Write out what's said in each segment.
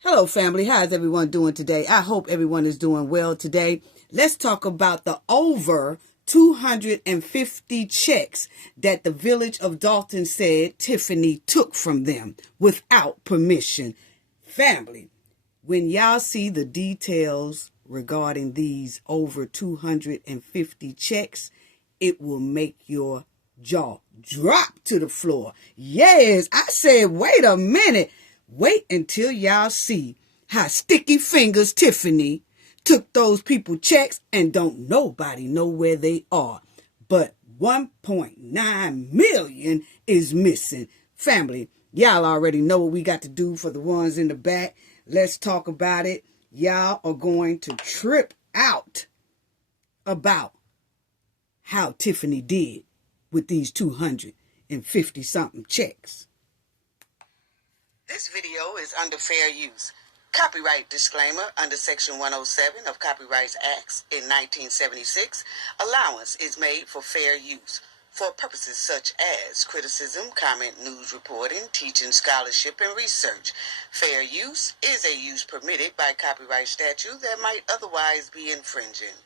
Hello, family. How's everyone doing today? I hope everyone is doing well today. Let's talk about the over 250 checks that the Village of Dolton said Tiffany took from them without permission. Family, when y'all see the details regarding these over 250 checks, it will make your jaw drop to the floor. Yes, I said, wait a minute. Wait until y'all see how sticky fingers Tiffany took those people checks and don't nobody know where they are. But 1.9 million is missing. Family, y'all already know what we got to do for the ones in the back. Let's talk about it. Y'all are going to trip out about how Tiffany did with these 250 something checks. This video is under fair use. Copyright disclaimer under Section 107 of Copyright Acts in 1976. Allowance is made for fair use for purposes such as criticism, comment, news reporting, teaching, scholarship, and research. Fair use is a use permitted by copyright statute that might otherwise be infringing.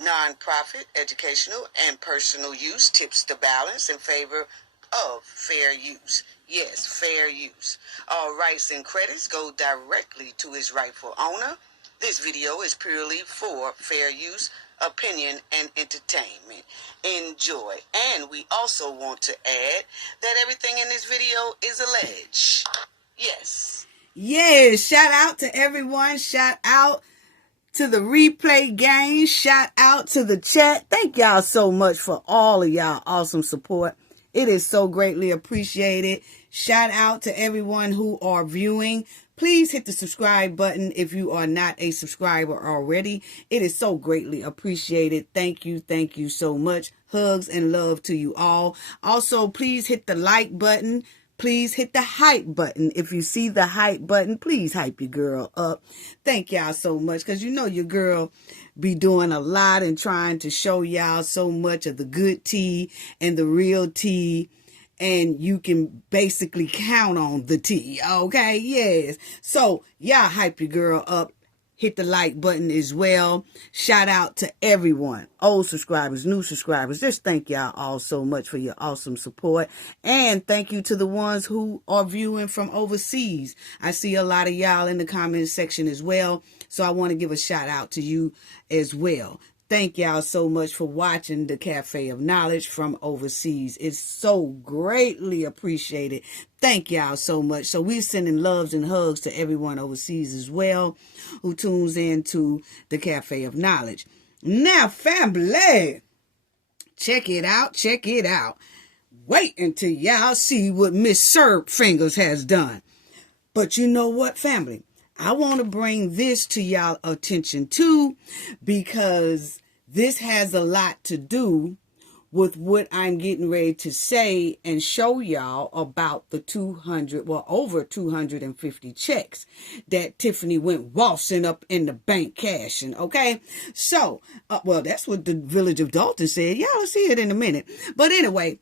Non-profit, educational, and personal use tips the balance in favor of fair use. Yes, fair use. All rights and credits go directly to its rightful owner. This video is purely for fair use, opinion, and entertainment. Enjoy. And we also want to add that everything in this video is alleged. Yes. Yes, shout out to everyone. Shout out to the replay gang. Shout out to the chat. Thank y'all so much for all of y'all awesome support. It is so greatly appreciated. Shout out to everyone who are viewing. Please hit the subscribe button if you are not a subscriber already. It is so greatly appreciated. Thank you. Thank you so much. Hugs and love to you all. Also, please hit the like button. Please hit the hype button. If you see the hype button, please hype your girl up. Thank y'all so much, because you know your girl be doing a lot and trying to show y'all so much of the good tea and the real tea. And you can basically count on the tea, okay? Yes. So, y'all hype your girl up. Hit the like button as well. Shout out to everyone. Old subscribers, new subscribers. Just thank y'all all so much for your awesome support. And thank you to the ones who are viewing from overseas. I see a lot of y'all in the comment section as well. So I want to give a shout out to you as well. Thank y'all so much for watching the Cafe of Knowledge from overseas. It's so greatly appreciated. Thank y'all so much. So we're sending loves and hugs to everyone overseas as well who tunes in to the Cafe of Knowledge. Now, family, check it out. Check it out. Wait until y'all see what Miss Serb Fingers has done. But you know what, family? I want to bring this to y'all attention too, because this has a lot to do with what I'm getting ready to say and show y'all about the over 250 checks that Tiffany went waltzing up in the bank cashing, okay? So, well, that's what the Village of Dolton said. Y'all will see it in a minute. But anyway,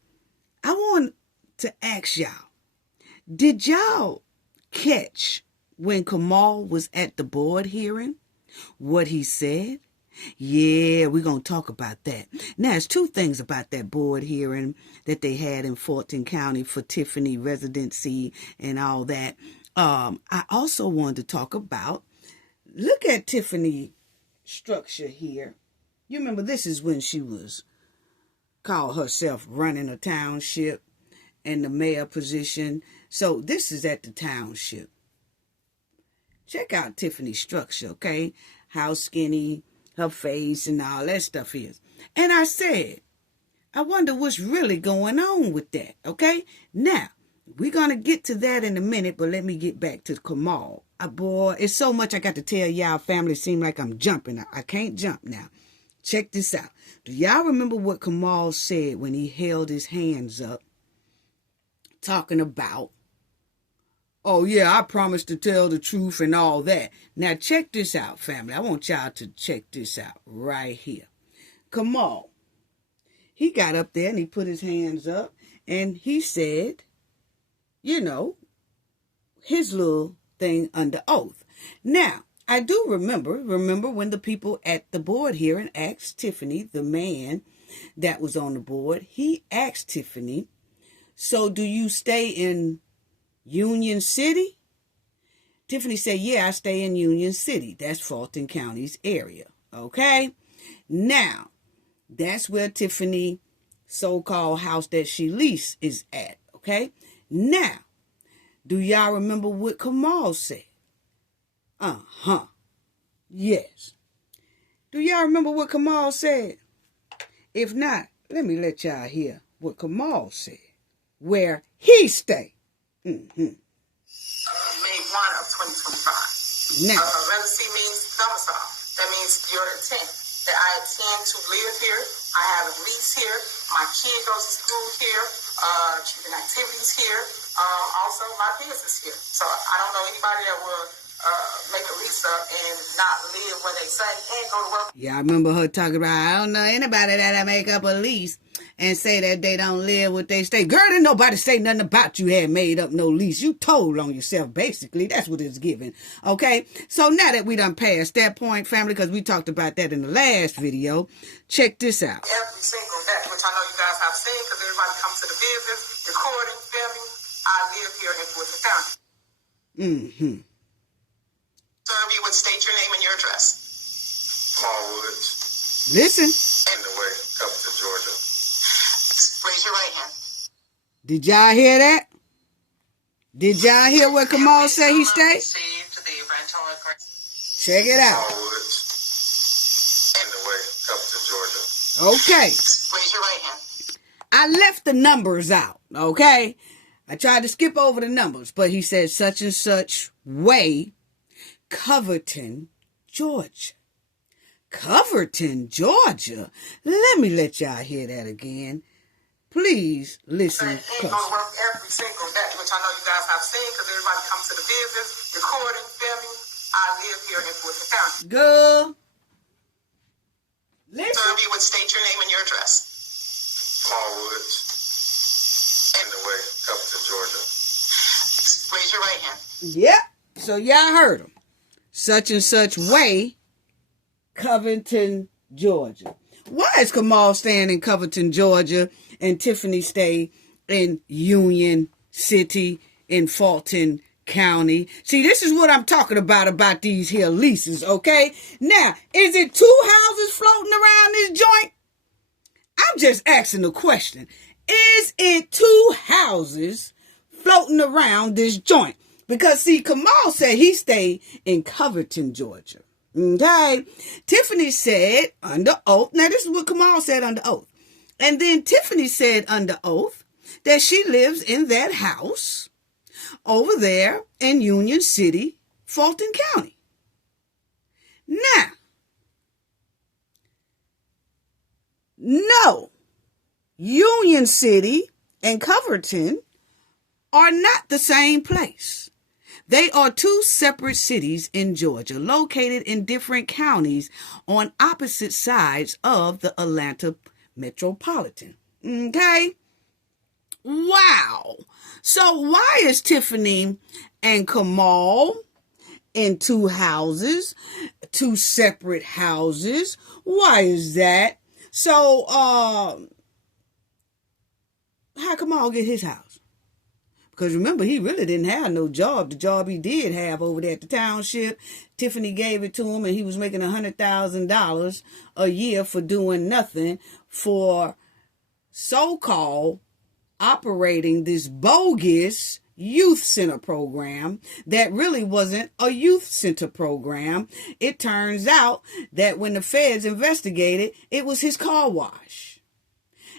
I want to ask y'all, did y'all catch when Kamal was at the board hearing what he said? Yeah, we're going to talk about that. Now, there's two things about that board hearing that they had in Fulton County for Tiffany Residency and all that. I also wanted to talk about, look at Tiffany structure here. You remember this is when she was called herself running a township and the mayor position. So this is at the township. Check out Tiffany's structure, okay? How skinny her face and all that stuff is. And I said, I wonder what's really going on with that, okay? Now, we're going to get to that in a minute, but let me get back to Kamal. Boy, it's so much I got to tell y'all, family. It seems like I'm jumping. I can't jump now. Check this out. Do y'all remember what Kamal said when he held his hands up talking about, oh, yeah, I promised to tell the truth and all that. Now, check this out, family. I want y'all to check this out right here. Kamal, he got up there and he put his hands up and he said, you know, his little thing under oath. Now, I do remember when the people at the board here and asked Tiffany, the man that was on the board, he asked Tiffany, so do you stay in Union City? Tiffany said, yeah, I stay in Union City. That's Fulton County's area. Okay? Now, that's where Tiffany so-called house that she leased is at. Okay? Now, do y'all remember what Kamal said? Yes. Do y'all remember what Kamal said? If not, let me let y'all hear what Kamal said. Where he stay. May 1 of 2025. Now, residency means domicile. That means your intent. That I intend to live here. I have a lease here. My kid goes to school here. Keeping activities here. Also, my business here. So I don't know anybody that will make a lease up and not live where they say and go to work. Yeah, I remember her talking about, I don't know anybody that'll make up a lease and say that they don't live what they stay. Girl, didn't nobody say nothing about you had made up no lease. You told on yourself, basically. That's what it's giving. Okay? So now that we done passed that point, family, because we talked about that in the last video, check this out. Every single day, which I know you guys have seen because everybody comes to the business, recording, filming. I live here in Fulton County. Sir, if you would state your name and your address. Smallwoods. Listen. In the way, Upton, Georgia. Raise your right hand. Did y'all hear that? Did y'all hear what Kamal said he stayed? Check it out. Smallwoods. In the way, Upton, Georgia. Okay. Raise your right hand. I left the numbers out, okay? I tried to skip over the numbers, but he said such and such way, Coverton, Georgia. Coverton, Georgia. Let me let y'all hear that again. Please listen. Go to work every single day, which I know you guys have seen because everybody comes to the business, recording, filming. I live here in Fulton County. Girl. Listen. Sir, if you would state your name and your address. Smallwoods. In the way, Upton, Georgia. Raise your right hand. Yep. So y'all heard him. Such and such way, Covington, Georgia. Why is Kamal staying in Covington, Georgia, and Tiffany stay in Union City in Fulton County? See, this is what I'm talking about these here leases, okay? Now, is it 2 houses floating around this joint? I'm just asking the question. Is it 2 houses floating around this joint? Because, see, Kamal said he stayed in Coverton, Georgia. Okay? Tiffany said under oath. Now, this is what Kamal said under oath. And then Tiffany said under oath that she lives in that house over there in Union City, Fulton County. Now, no, Union City and Coverton are not the same place. They are 2 separate cities in Georgia, located in different counties on opposite sides of the Atlanta metropolitan. Okay? Wow. So why is Tiffany and Kamal in 2 houses, 2 separate houses? Why is that? So, how Kamal get his house? Because remember, he really didn't have no job. The job he did have over there at the township, Tiffany gave it to him, and he was making $100,000 a year for doing nothing, for so-called operating this bogus youth center program that really wasn't a youth center program. It turns out that when the feds investigated, it was his car wash.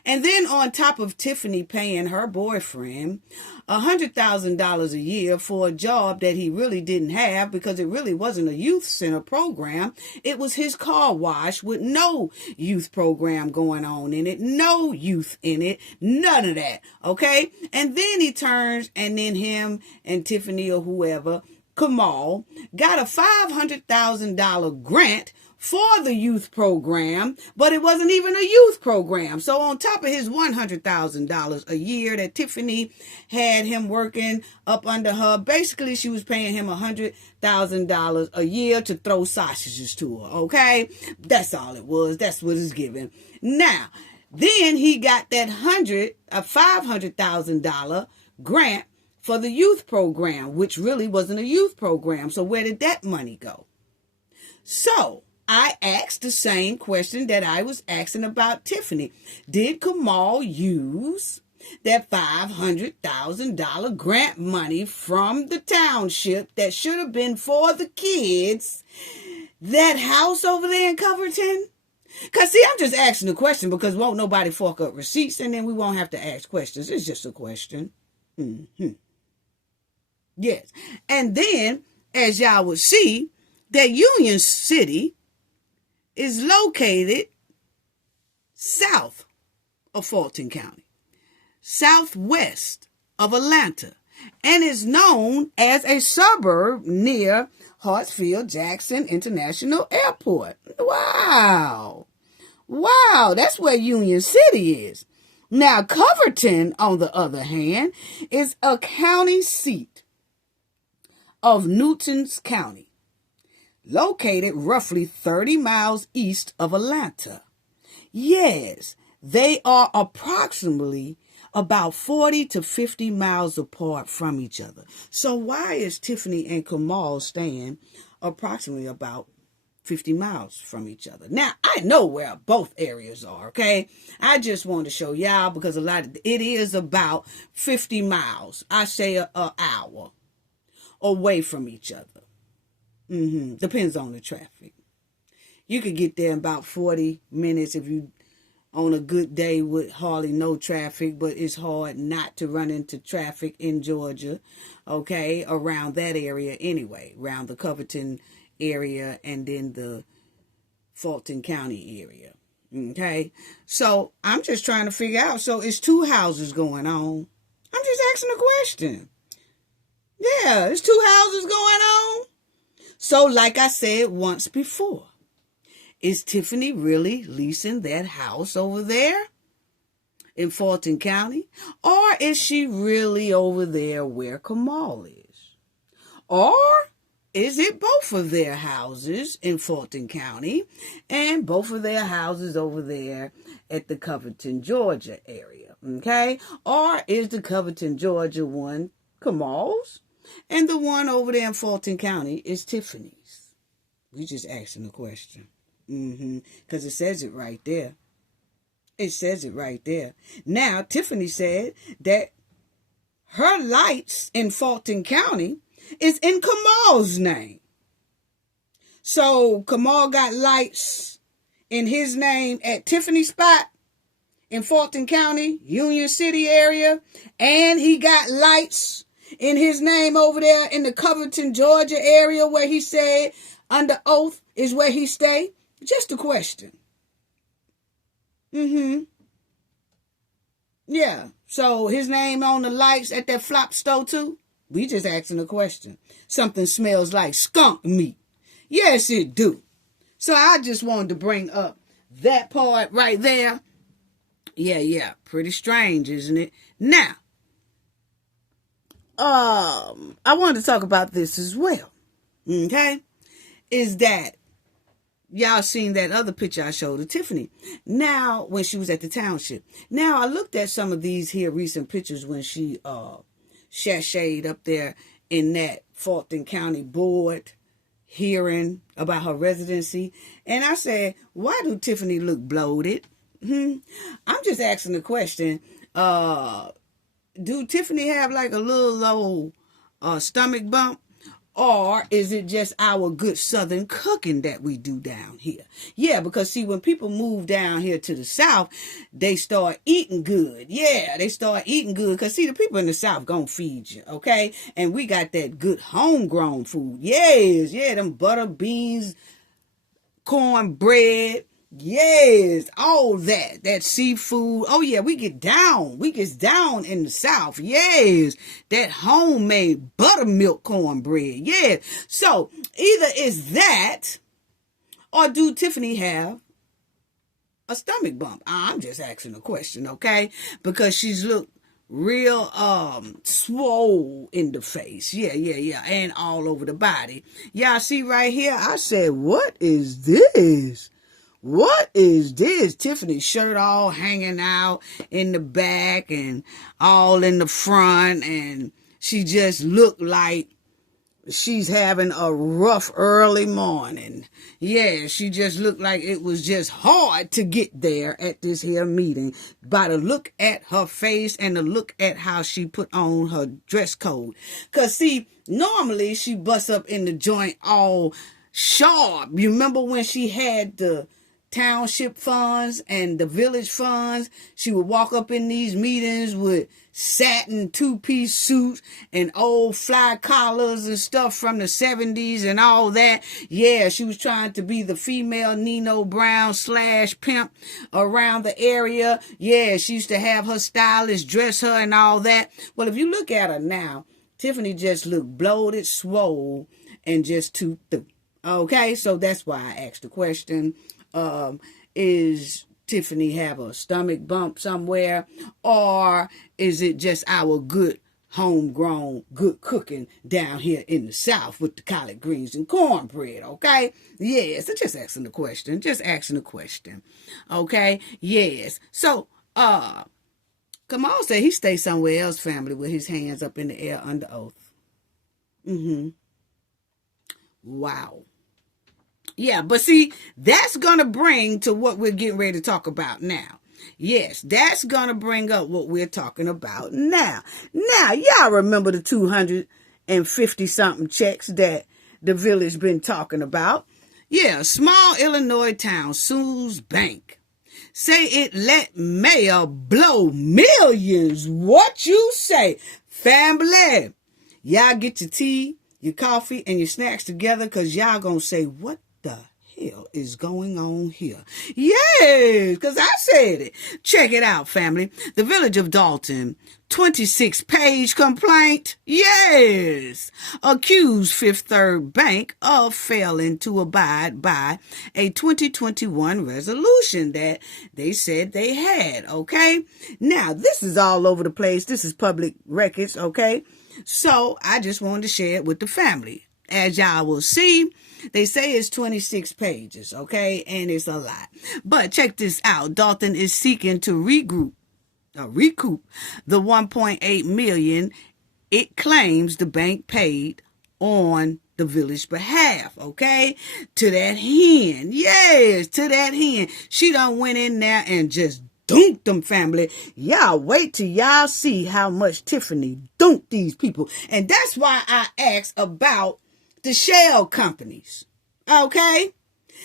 And then on top of Tiffany paying her boyfriend $100,000 a year for a job that he really didn't have because it really wasn't a youth center program. It was his car wash with no youth program going on in it, no youth in it, none of that. Okay? And then he turns, and then him and Tiffany or whoever, Kamal, got a $500,000 grant for the youth program, but it wasn't even a youth program. So on top of his $100,000 a year that Tiffany had him working up under her, basically she was paying him $100,000 a year to throw sausages to her, okay? That's all it was. That's what it's given. Now, then he got that $500,000 grant for the youth program, which really wasn't a youth program. So where did that money go? So I asked the same question that I was asking about Tiffany. Did Kamal use that $500,000 grant money from the township that should have been for the kids, that house over there in Coverton? Because, see, I'm just asking the question because won't nobody fork up receipts and then we won't have to ask questions. It's just a question. Yes. And then, as y'all would see, that Union City is located south of Fulton County, southwest of Atlanta, and is known as a suburb near Hartsfield-Jackson International Airport. Wow. Wow, that's where Union City is. Now, Coverton, on the other hand, is a county seat of Newton's County, located roughly 30 miles east of Atlanta. Yes, they are approximately about 40 to 50 miles apart from each other. So why is Tiffany and Kamal staying approximately about 50 miles from each other? Now, I know where both areas are, okay? I just want to show y'all because it is about 50 miles. I say an hour away from each other. Depends on the traffic. You could get there in about 40 minutes if you on a good day with hardly no traffic, but it's hard not to run into traffic in Georgia, okay, around that area anyway, around the Coverton area and then the Fulton County area, okay? So I'm just trying to figure out, so it's two houses going on. I'm just asking a question. Yeah, it's two houses going on. So like I said once before, is Tiffany really leasing that house over there in Fulton County? Or is she really over there where Kamal is? Or is it both of their houses in Fulton County and both of their houses over there at the Coverton, Georgia area? Okay? Or is the Coverton, Georgia one Kamal's and the one over there in Fulton County is Tiffany's? We just asking a question. Because it says it right there. It says it right there. Now, Tiffany said that her lights in Fulton County is in Kamal's name. So, Kamal got lights in his name at Tiffany's spot in Fulton County, Union City area, and he got lights in his name over there in the Coverton, Georgia area where he said under oath is where he stay. Just a question. Yeah. So his name on the lights at that flop store too? We just asking a question. Something smells like skunk meat. Yes, it do. So I just wanted to bring up that part right there. Yeah. Pretty strange, isn't it? Now, I wanted to talk about this as well. Okay? Is that y'all seen that other picture I showed of Tiffany. Now, when she was at the township. Now, I looked at some of these here recent pictures when she sashayed up there in that Fulton County board hearing about her residency. And I said, why do Tiffany look bloated? I'm just asking the question. Do Tiffany have like a little low stomach bump? Or is it just our good Southern cooking that we do down here? Yeah, because see, when people move down here to the South, they start eating good. Yeah, they start eating good. Because see, the people in the South gonna feed you, okay? And we got that good homegrown food. Yes, yeah, them butter beans, cornbread. Yes, all that seafood. Oh yeah, we get down in the South. Yes, that homemade buttermilk cornbread. Yeah. So either it's that, Or do Tiffany have a stomach bump? I'm just asking a question, okay? Because she's looked real swole in the face. Yeah. And all over the body. Y'all see right here? I said, what is this? What is this? Tiffany's shirt all hanging out in the back and all in the front, and she just looked like she's having a rough early morning. Yeah, she just looked like it was just hard to get there at this here meeting by the look at her face and the look at how she put on her dress code. Because, see, normally she busts up in the joint all sharp. You remember when she had the township funds and the village funds? She would walk up in these meetings with satin two-piece suits and old fly collars and stuff from the 70s and all that. Yeah, she was trying to be the female Nino Brown / pimp around the area. Yeah, she used to have her stylist dress her and all that. Well, if you look at her now, Tiffany just looked bloated, swole, and just too thick. Okay, so that's why I asked the question. Is Tiffany have a stomach bump somewhere, or is it just our good homegrown good cooking down here in the South with the collard greens and cornbread? Okay, yes, just asking the question, okay, yes. So Kamal said he stay somewhere else, family, with his hands up in the air under oath. Wow. Yeah, but see, that's going to bring to what we're getting ready to talk about now. Yes, that's going to bring up what we're talking about now. Now, y'all remember the 250-something checks that the village been talking about? Yeah, small Illinois town sues bank. Say it let mayor blow millions. What you say? Family, y'all get your tea, your coffee, and your snacks together, because y'all going to say, what the hell is going on here? Yes, because I said it. Check it out, family. The Village of Dolton, 26-page complaint. Yes. Accused Fifth Third Bank of failing to abide by a 2021 resolution that they said they had, okay? Now, this is all over the place. This is public records, okay? So, I just wanted to share it with the family. As y'all will see, they say it's 26 pages, okay? And it's a lot. But check this out. Dolton is seeking to recoup the $1.8 million it claims the bank paid on the village behalf, okay? To that hen. Yes, to that hen. She done went in there and just dunked them, family. Y'all wait till y'all see how much Tiffany dunked these people. And that's why I asked about the shell companies, okay?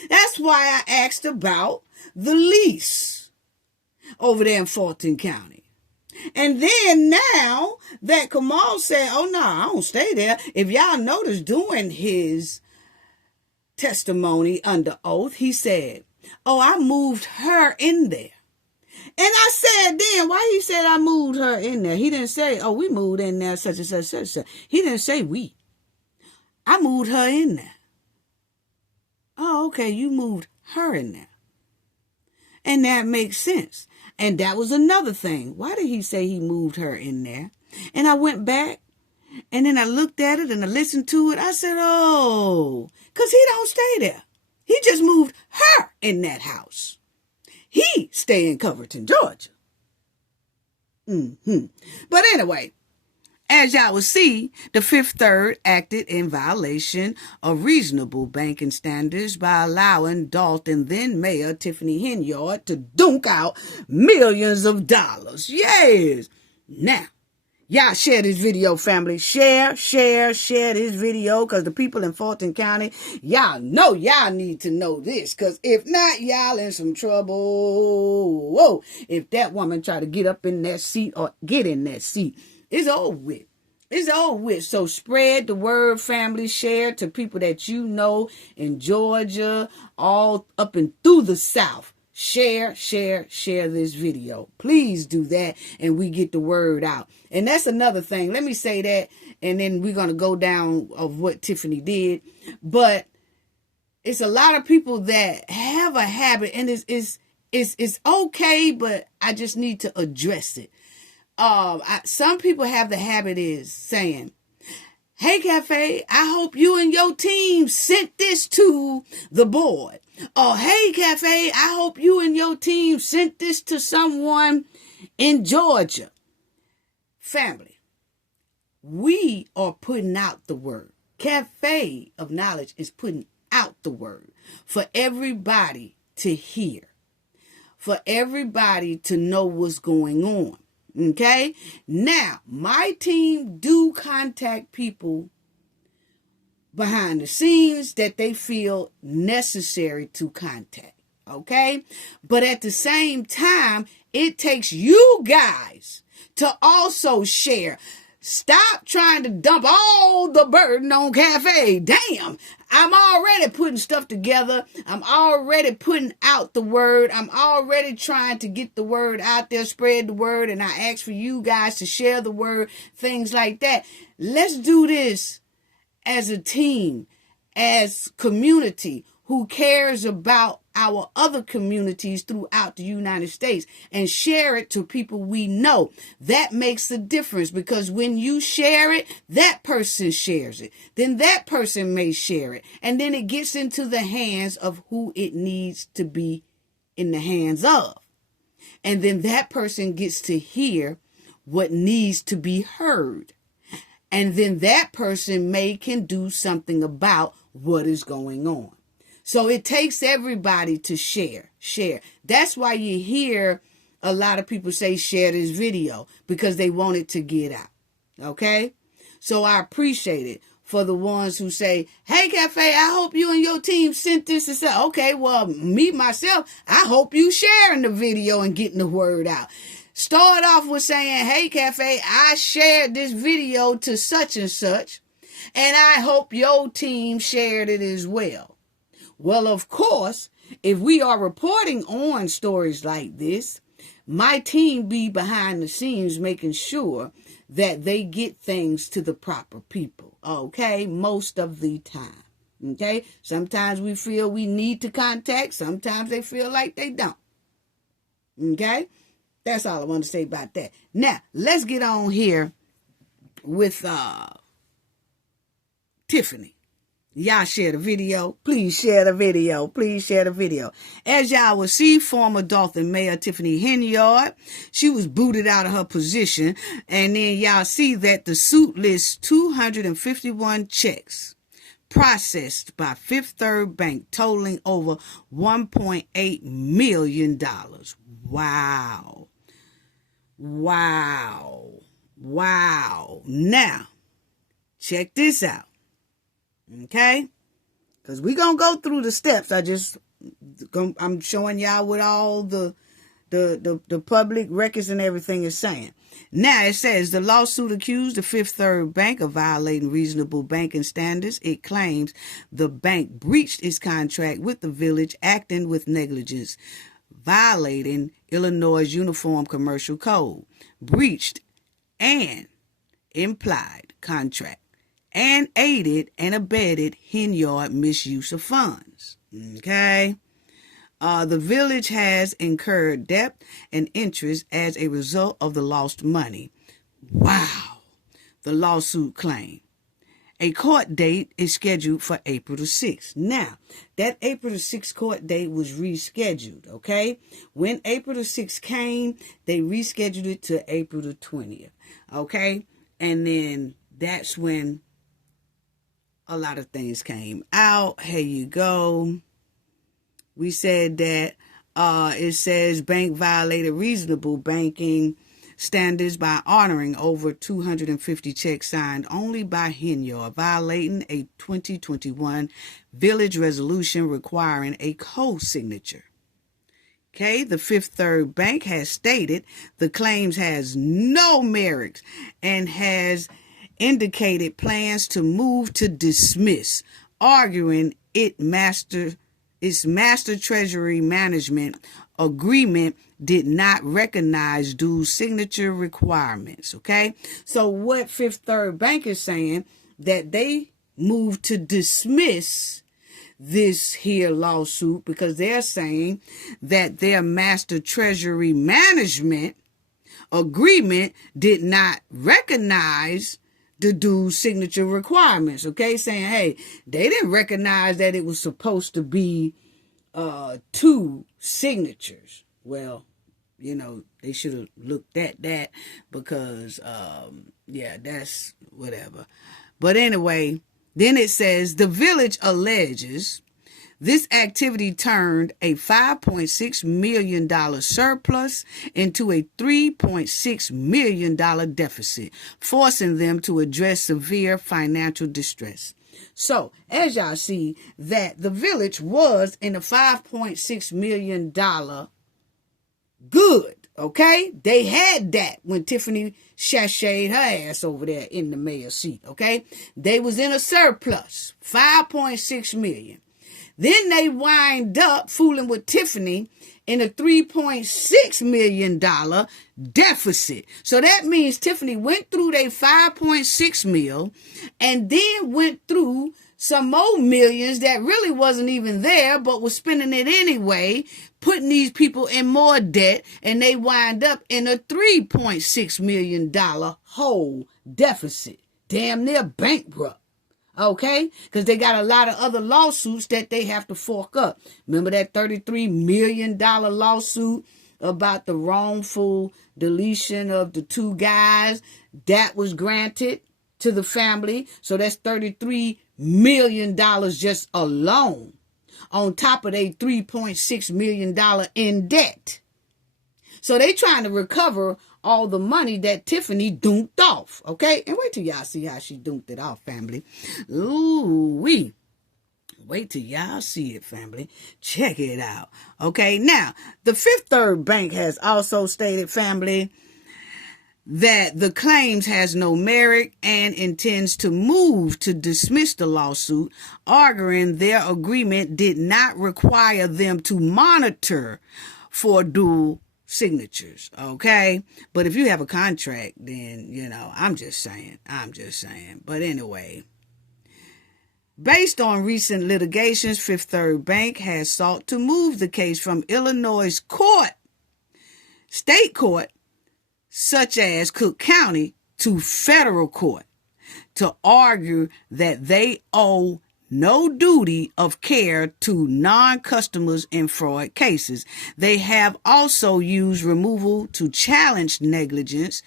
That's why I asked about the lease over there in Fulton County. And then now that Kamal said, oh no, I don't stay there. If y'all notice during his testimony under oath, he said, oh, I moved her in there. And I said then, why he said I moved her in there? He didn't say, oh, we moved in there, such and such, such and such. He didn't say we. I moved her in there. Oh, okay, you moved her in there. And that makes sense. And that was another thing. Why did he say he moved her in there? And I went back, and then I looked at it, and I listened to it. I said, oh, because he don't stay there. He just moved her in that house. He stay in Covington, Georgia. But anyway, as y'all will see, the Fifth Third acted in violation of reasonable banking standards by allowing Dolton then Mayor Tiffany Henyard to dunk out millions of dollars. Yes. Now, y'all share this video, family. Share this video, because the people in Fulton County, y'all know y'all need to know this, because if not, y'all in some trouble. Whoa. If that woman try to get up in that seat or get in that seat, it's over with. It's over with. So spread the word, family. Share to people that you know in Georgia, all up and through the South. Share this video. Please do that, and we get the word out. And that's another thing. Let me say that, and then we're going to go down of what Tiffany did. But it's a lot of people that have a habit, and it's okay, but I just need to address it. Some people have the habit is saying, "Hey, Cafe, I hope you and your team sent this to the board." Or, "Hey, Cafe, I hope you and your team sent this to someone in Georgia." Family, we are putting out the word. Cafe of Knowledge is putting out the word for everybody to hear, for everybody to know what's going on. Okay? Now, my team do contact people behind the scenes that they feel necessary to contact. Okay? But at the same time, it takes you guys to also share. Stop trying to dump all the burden on Cafe. Damn, I'm already putting stuff together. I'm already putting out the word. I'm already trying to get the word out there, spread the word, and I ask for you guys to share the word, things like that. Let's do this as a team, as community who cares about our other communities throughout the United States, and share it to people we know. That makes a difference, because when you share it, that person shares it. Then that person may share it. And then it gets into the hands of who it needs to be in the hands of. And then that person gets to hear what needs to be heard. And then that person can do something about what is going on. So it takes everybody to share. That's why you hear a lot of people say share this video, because they want it to get out. Okay? So I appreciate it for the ones who say, "Hey, Cafe, I hope you and your team sent this." And say, okay, well, me, myself, I hope you sharing the video and getting the word out. Start off with saying, "Hey, Cafe, I shared this video to such and such, and I hope your team shared it as well." Well, of course, if we are reporting on stories like this, my team be behind the scenes making sure that they get things to the proper people, okay? Most of the time, okay? Sometimes we feel we need to contact. Sometimes they feel like they don't, okay? That's all I want to say about that. Now, let's get on here with Tiffany. Y'all share the video. Please share the video. Please share the video. As y'all will see, former Dolton Mayor Tiffany Henyard, she was booted out of her position. And then y'all see that the suit lists 251 checks processed by Fifth Third Bank totaling over $1.8 million. Wow. Wow. Wow. Now, check this out. Okay? Because we're going to go through the steps. I'm showing y'all what all the public records and everything is saying. Now, it says the lawsuit accused the Fifth Third Bank of violating reasonable banking standards. It claims the bank breached its contract with the Village, acting with negligence, violating Illinois' Uniform Commercial Code, breached an implied contract, and aided and abetted Henyard misuse of funds. Okay? The Village has incurred debt and interest as a result of the lost money. Wow. The lawsuit claim. A court date is scheduled for April the 6th. Now, that April the 6th court date was rescheduled, okay? When April the 6th came, they rescheduled it to April the 20th, okay? And then that's when a lot of things came out. Here you go. We said that it says bank violated reasonable banking standards by honoring over 250 checks signed only by Henyard, violating a 2021 Village resolution requiring a co-signature. Okay, the Fifth Third Bank has stated the claims has no merit and has indicated plans to move to dismiss, arguing its master treasury management agreement did not recognize due signature requirements. Okay, so what Fifth Third Bank is saying, that they moved to dismiss this here lawsuit because they're saying that their master treasury management agreement did not recognize the due signature requirements. Okay, saying, hey, they didn't recognize that it was supposed to be 2 signatures. Well, they should have looked at that because, that's whatever. But anyway, then it says the village alleges this activity turned a $5.6 million surplus into a $3.6 million deficit, forcing them to address severe financial distress. So, as y'all see, that the village was in a $5.6 million good, okay? They had that when Tiffany sashayed her ass over there in the mayor seat, okay? They was in a surplus, $5.6 million. Then they wind up fooling with Tiffany in a $3.6 million deficit. So that means Tiffany went through their $5.6 million and then went through some more millions that really wasn't even there, but was spending it anyway, putting these people in more debt, and they wind up in a $3.6 million whole deficit. Damn near bankrupt. Okay? Because they got a lot of other lawsuits that they have to fork up. Remember that $33 million lawsuit about the wrongful deletion of the 2 guys? That was granted to the family. So that's $33 million just alone. On top of their $3.6 million in debt. So they trying to recover all the money that Tiffany dunked off, okay? And wait till y'all see how she dunked it off, family. Ooh-wee. Wait till y'all see it, family. Check it out. Okay, now, the Fifth Third Bank has also stated, family, that the claims has no merit and intends to move to dismiss the lawsuit, arguing their agreement did not require them to monitor for dual signatures, okay? But if you have a contract, then, I'm just saying. But anyway, based on recent litigations, Fifth Third Bank has sought to move the case from Illinois state court, such as Cook County, to federal court to argue that they owe no duty of care to non-customers in fraud cases. They have also used removal to challenge negligence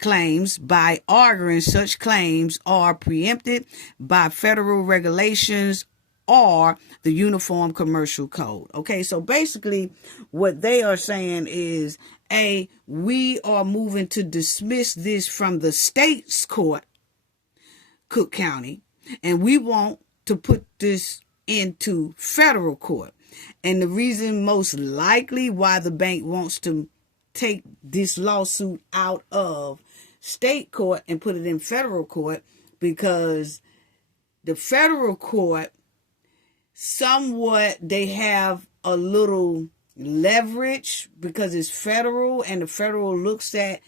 claims by arguing such claims are preempted by federal regulations or the Uniform Commercial Code. Okay, so basically what they are saying is, we are moving to dismiss this from the state's court, Cook County, and we want to put this into federal court. And the reason most likely why the bank wants to take this lawsuit out of state court and put it in federal court, because the federal court, somewhat, they have a little leverage because it's federal, and the federal looks at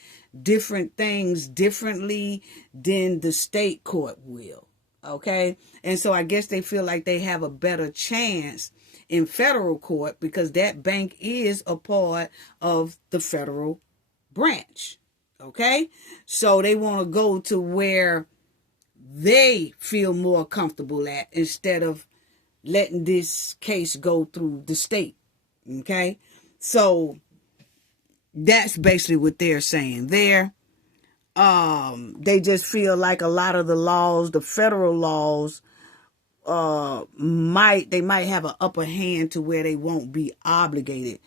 different things differently than the state court will. Okay, and so I guess they feel like they have a better chance in federal court because that bank is a part of the federal branch. Okay, so they want to go to where they feel more comfortable at instead of letting this case go through the state. Okay, so that's basically what they're saying there. They just feel like a lot of the laws, the federal laws, might have an upper hand to where they won't be obligated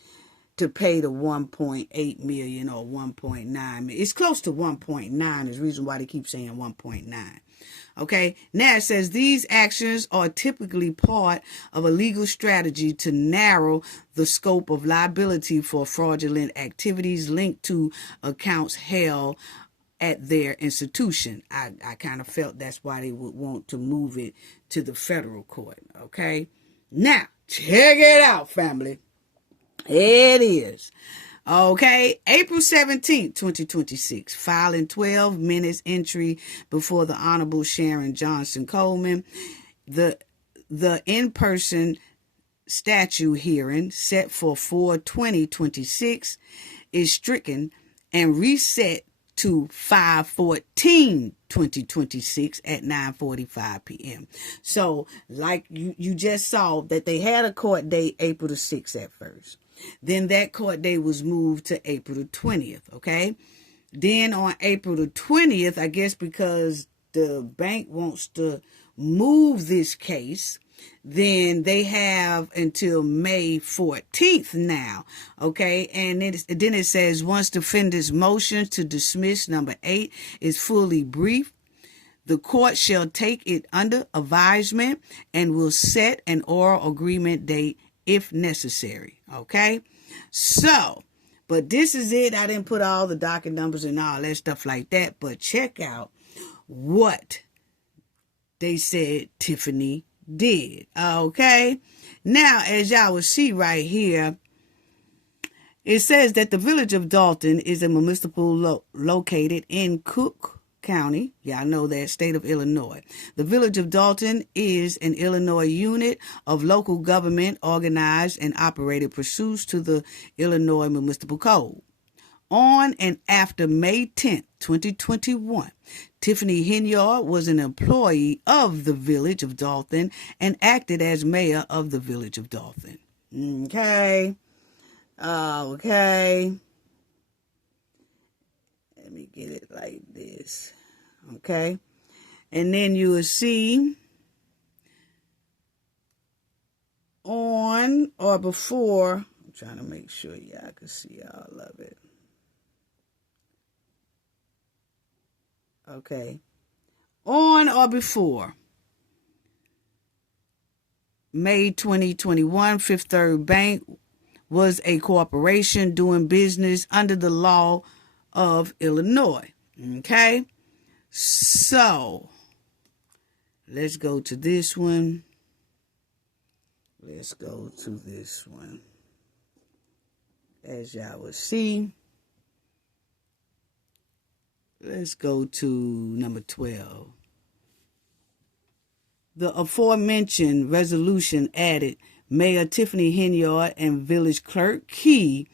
to pay the 1.8 million or 1.9 million. It's close to 1.9 is the reason why they keep saying 1.9. Okay, now it says these actions are typically part of a legal strategy to narrow the scope of liability for fraudulent activities linked to accounts held at their institution. I kind of felt that's why they would want to move it to the federal court. Okay, now check it out, family. It is. Okay, April 17th, 2026, filing 12 minutes entry before the Honorable Sharon Johnson Coleman. The the in-person statute hearing set for 4/20/26 is stricken and reset to 5/14/2026 at 9:45 p.m. So, like you just saw that they had a court date April the 6th at first. Then that court date was moved to April the 20th, okay? Then on April the 20th, I guess because the bank wants to move this case, then they have until May 14th now, okay? And then it says, once defendant's motion to dismiss number 8 is fully briefed, the court shall take it under advisement and will set an oral agreement date if necessary, okay? So, but this is it. I didn't put all the docket numbers and all that stuff like that, but check out what they said Tiffany did, okay? Now, as y'all will see right here, it says that the Village of Dolton is a municipal located in Cook County. Y'all know that, state of Illinois. The Village of Dolton is an Illinois unit of local government organized and operated pursuant to the Illinois Municipal Code. On and after May 10th, 2021, Tiffany Henyard was an employee of the Village of Dolton and acted as mayor of the Village of Dolton. Okay. Okay. Let me get it like this. Okay. And then you will see on or before, I'm trying to make sure y'all can see all of it. Okay. On or before May 2021, Fifth Third Bank was a corporation doing business under the law of Illinois. Okay. So, let's go to this one. Let's go to this one. As y'all will see, let's go to number 12. The aforementioned resolution added Mayor Tiffany Henyard and Village Clerk Key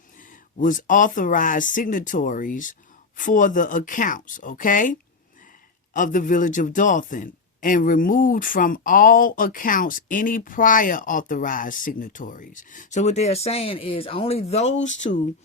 was authorized signatories for the accounts, okay, of the Village of Dolton, and removed from all accounts any prior authorized signatories. So what they're saying is only those two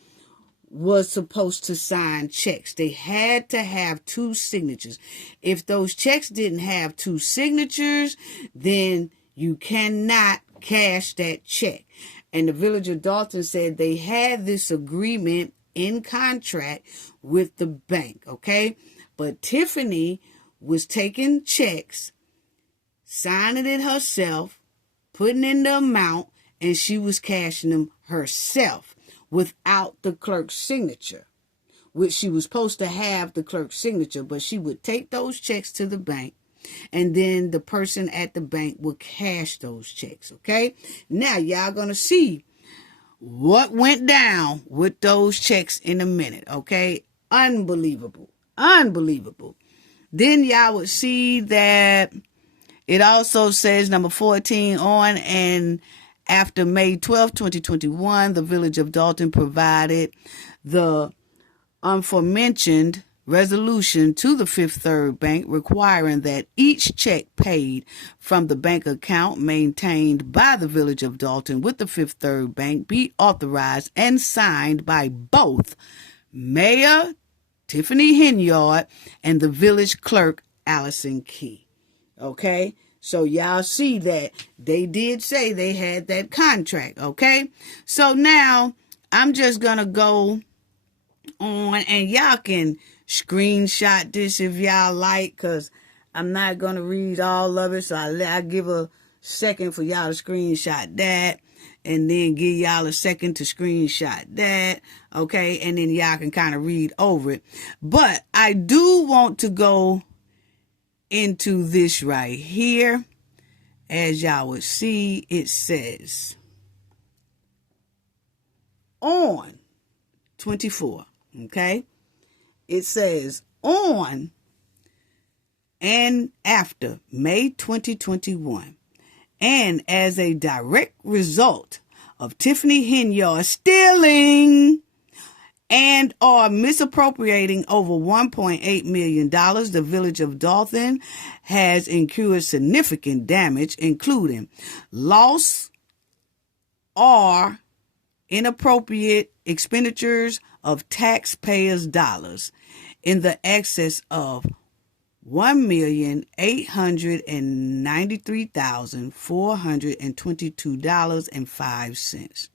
was supposed to sign checks. They had to have 2 signatures. If those checks didn't have 2 signatures, then you cannot cash that check. And the Village of Dolton said they had this agreement in contract with the bank, okay? But Tiffany was taking checks, signing it herself, putting in the amount, and she was cashing them herself without the clerk's signature, which she was supposed to have the clerk's signature, but she would take those checks to the bank, and then the person at the bank would cash those checks, okay? Now, y'all going to see what went down with those checks in a minute, okay? Unbelievable. Unbelievable. Then y'all would see that it also says, number 14, on and after May 12, 2021, the Village of Dolton provided the aforementioned resolution to the Fifth Third Bank requiring that each check paid from the bank account maintained by the Village of Dolton with the Fifth Third Bank be authorized and signed by both Mayor Tiffany Henyard and the village clerk Allison Key. Okay? So y'all see that they did say they had that contract, okay? So now I'm just going to go on, and y'all can screenshot this if y'all like, because I'm not going to read all of it. So I'll give a second for y'all to screenshot that, and then give y'all a second to screenshot that, okay? And then y'all can kind of read over it. But I do want to go into this right here. As y'all would see, it says on 24, okay? It says on and after May 2021, And as a direct result of Tiffany Henyard stealing and or misappropriating over $1.8 million, the Village of Dolton has incurred significant damage, including loss or inappropriate expenditures of taxpayers' dollars in the excess of $1,893,422.05,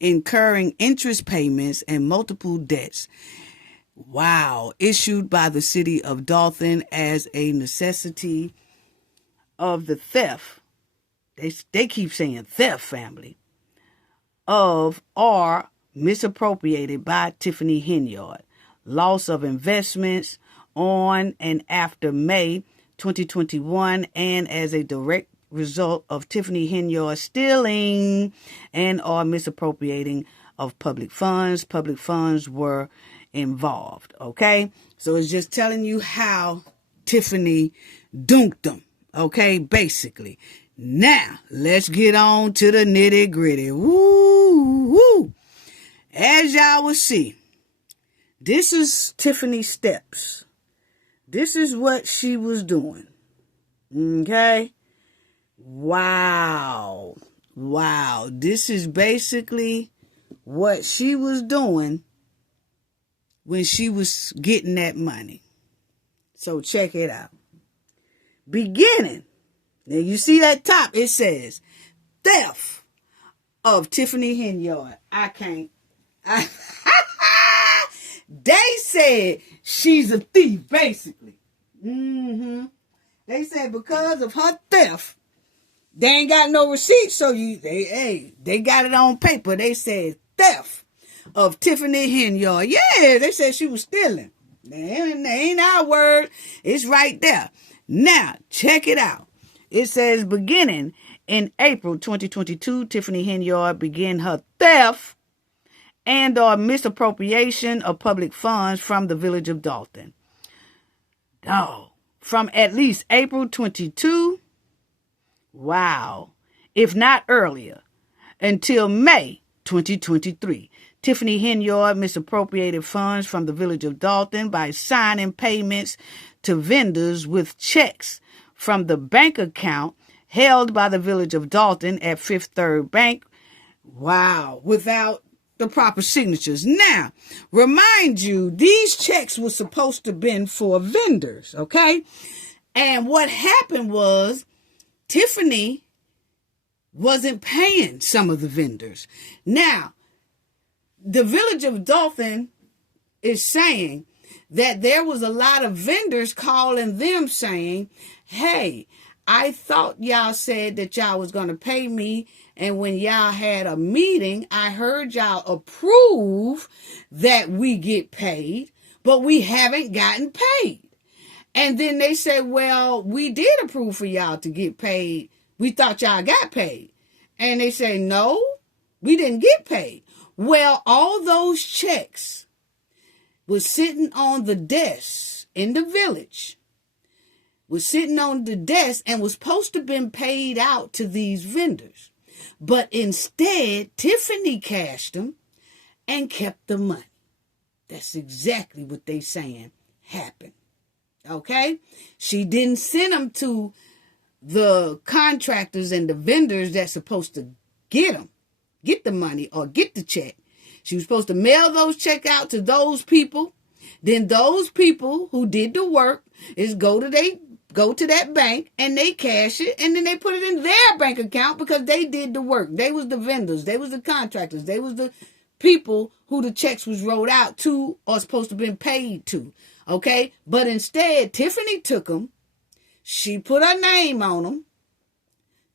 incurring interest payments and multiple debts. Wow, issued by the city of Dolton as a necessity of the theft. They keep saying theft, family. Of or misappropriated by Tiffany Henyard. Loss of investments on and after May 2021, and as a direct result of Tiffany Henyard stealing and or misappropriating of public funds. Public funds were involved. Okay, so it's just telling you how Tiffany dunked them. Okay, basically. Now let's get on to the nitty gritty. Woo woo. As y'all will see, this is Tiffany's steps. This is what she was doing. Okay? Wow. Wow. This is basically what she was doing when she was getting that money. So check it out. Beginning. Now you see that top, it says theft of Tiffany Henyard. They said she's a thief, basically. They said because of her theft, they ain't got no receipt, so they got it on paper. They said theft of Tiffany Henyard. Yeah, they said she was stealing. That ain't our word. It's right there. Now, check it out. It says beginning in April 2022, Tiffany Henyard began her theft and or misappropriation of public funds from the Village of Dolton. From at least April 22, wow, if not earlier, until May 2023. Tiffany Henyard misappropriated funds from the Village of Dolton by signing payments to vendors with checks from the bank account held by the Village of Dolton at Fifth Third Bank. Wow, without the proper signatures. Now, remind you, these checks were supposed to have been for vendors, okay? And what happened was Tiffany wasn't paying some of the vendors. Now, the Village of Dolton is saying that there was a lot of vendors calling them saying, hey, I thought y'all said that y'all was going to pay me. And when y'all had a meeting, I heard y'all approve that we get paid, but we haven't gotten paid. And then they said, well, we did approve for y'all to get paid. We thought y'all got paid. And they say, no, we didn't get paid. Well, all those checks was sitting on the desk in the village, was sitting on the desk and was supposed to have been paid out to these vendors. But instead, Tiffany cashed them and kept the money. That's exactly what they saying happened. Okay? She didn't send them to the contractors and the vendors that's supposed to get the money or get the check. She was supposed to mail those checks out to those people. Then those people who did the work is go to that bank and they cash it, and then they put it in their bank account because they did the work. They was the vendors. They was the contractors. They was the people who the checks was wrote out to or supposed to have been paid to. Okay? But instead, Tiffany took them. She put her name on them,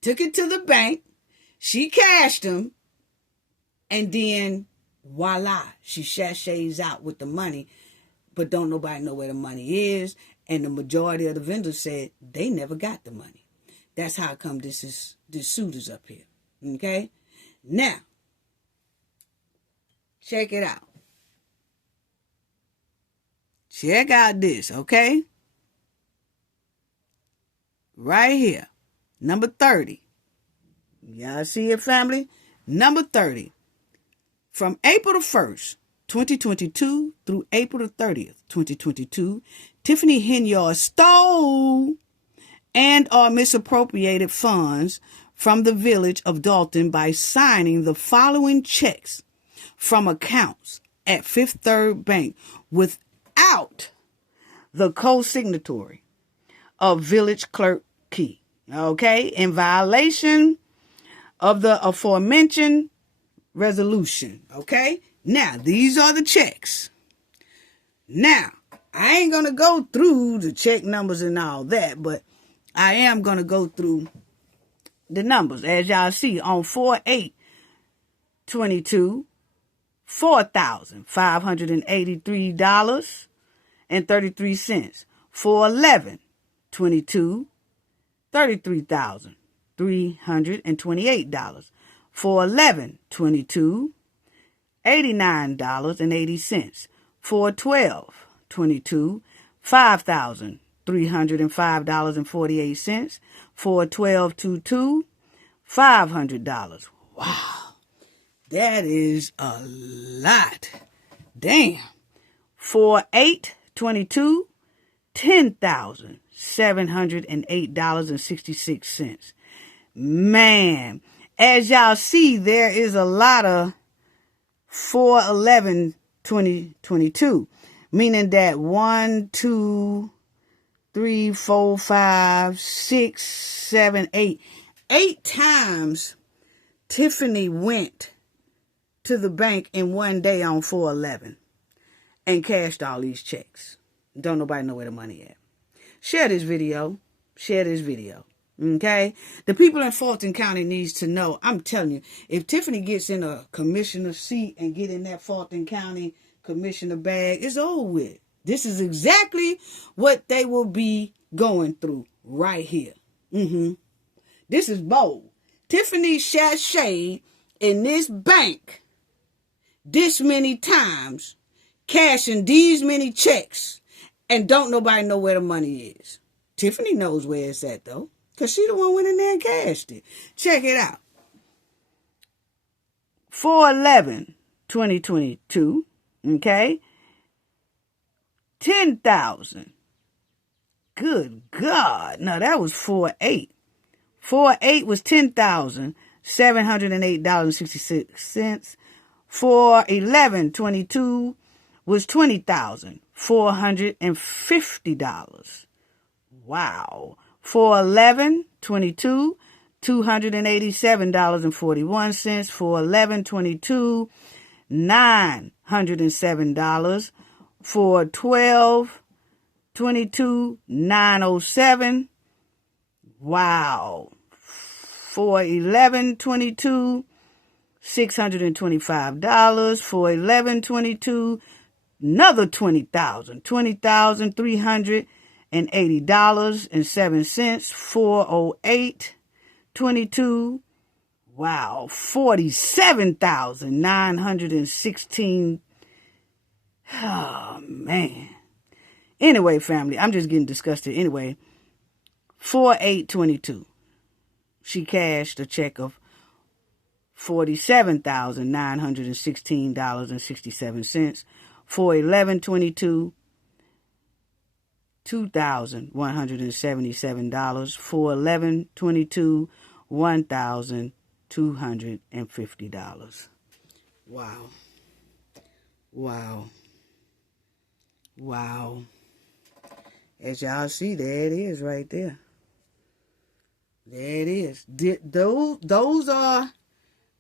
took it to the bank. She cashed them. And then, voila, she sachets out with the money. But don't nobody know where the money is. And the majority of the vendors said they never got the money. That's how come this suit is up here. Okay? Now, check it out. Check out this, okay? Right here. Number 30. Y'all see it, family? Number 30. From April the 1st, 2022 through April the 30th, 2022, Tiffany Henyard stole and or misappropriated funds from the Village of Dolton by signing the following checks from accounts at Fifth Third Bank without the co-signatory of Village Clerk Key. Okay, in violation of the aforementioned resolution. Okay, now these are the checks. Now, I ain't gonna go through the check numbers and all that, but I am gonna go through the numbers. As y'all see on 4/8/22, $4,583.33. 4/11/22, $33,328. 4/11/22, $89.80. 4/12/22, $5,305.48. 4/12/22, $500. Wow, that is a lot. Damn. 4/8/22, $10,708.66. Man, as y'all see, there is a lot of 4/11/2022, meaning that 1, 2, 3, 4, 5, 6, 7, 8. 8 times Tiffany went to the bank in one day on 4/11 and cashed all these checks. Don't nobody know where the money at. Share this video. Share this video. Okay? The people in Fulton County needs to know. I'm telling you, if Tiffany gets in a commissioner seat and get in that Fulton County commissioner bag, it's over with. This is exactly what they will be going through right here. This is bold. Tiffany sashayed in this bank this many times, cashing these many checks, and don't nobody know where the money is. Tiffany knows where it's at, though, because she the one went in there and cashed it. Check it out. 4/11/2022, okay? 10,000. Good God. No, that was 4/8. 4/8 was $10,708.66. 4/11/22 was $20,450. Wow. 4/11/22, $287.41. 4/11/22, $907. 4/12/22, $907. Wow. 4/11/22, $625. 4/11/22, another $20,000. $20,380.07. 4/08/22, wow, $47,916. Oh, man. Anyway, family, I'm just getting disgusted. Anyway, 4/8/22, she cashed a check of $47,916.67. 4/11/22, $2,177. 4/11/22, $1,250. Wow. Wow. Wow. As y'all see, there it is right there. There it is. Those are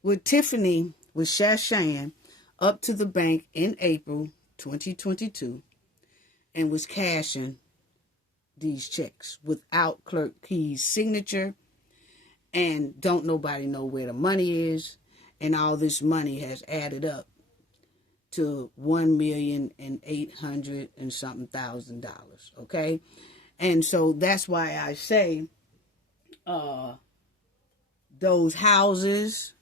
what Tiffany was shashaying up to the bank in April 2022 and was cashing these checks without Clerk Key's signature, and don't nobody know where the money is, and all this money has added up to $1,800,000 and something thousand. Okay, and so that's why I say those houses,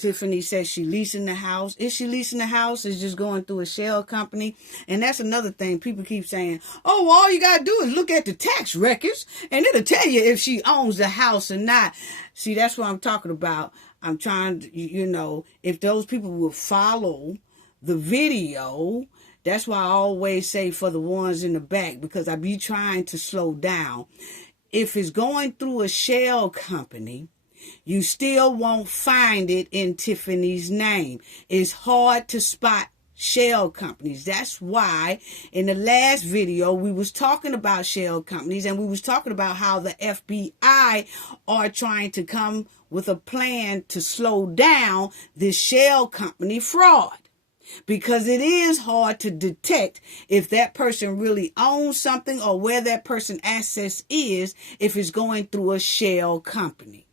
Tiffany says she leasing the house. Is she leasing the house? Is just going through a shell company? And that's another thing. People keep saying, oh, well, all you got to do is look at the tax records and it'll tell you if she owns the house or not. See, that's what I'm talking about. I'm trying to, if those people will follow the video, that's why I always say for the ones in the back, because I be trying to slow down. If it's going through a shell company, you still won't find it in Tiffany's name. It's hard to spot shell companies. That's why in the last video we was talking about shell companies, and we was talking about how the FBI are trying to come with a plan to slow down this shell company fraud. Because it is hard to detect if that person really owns something or where that person's access is if it's going through a shell company.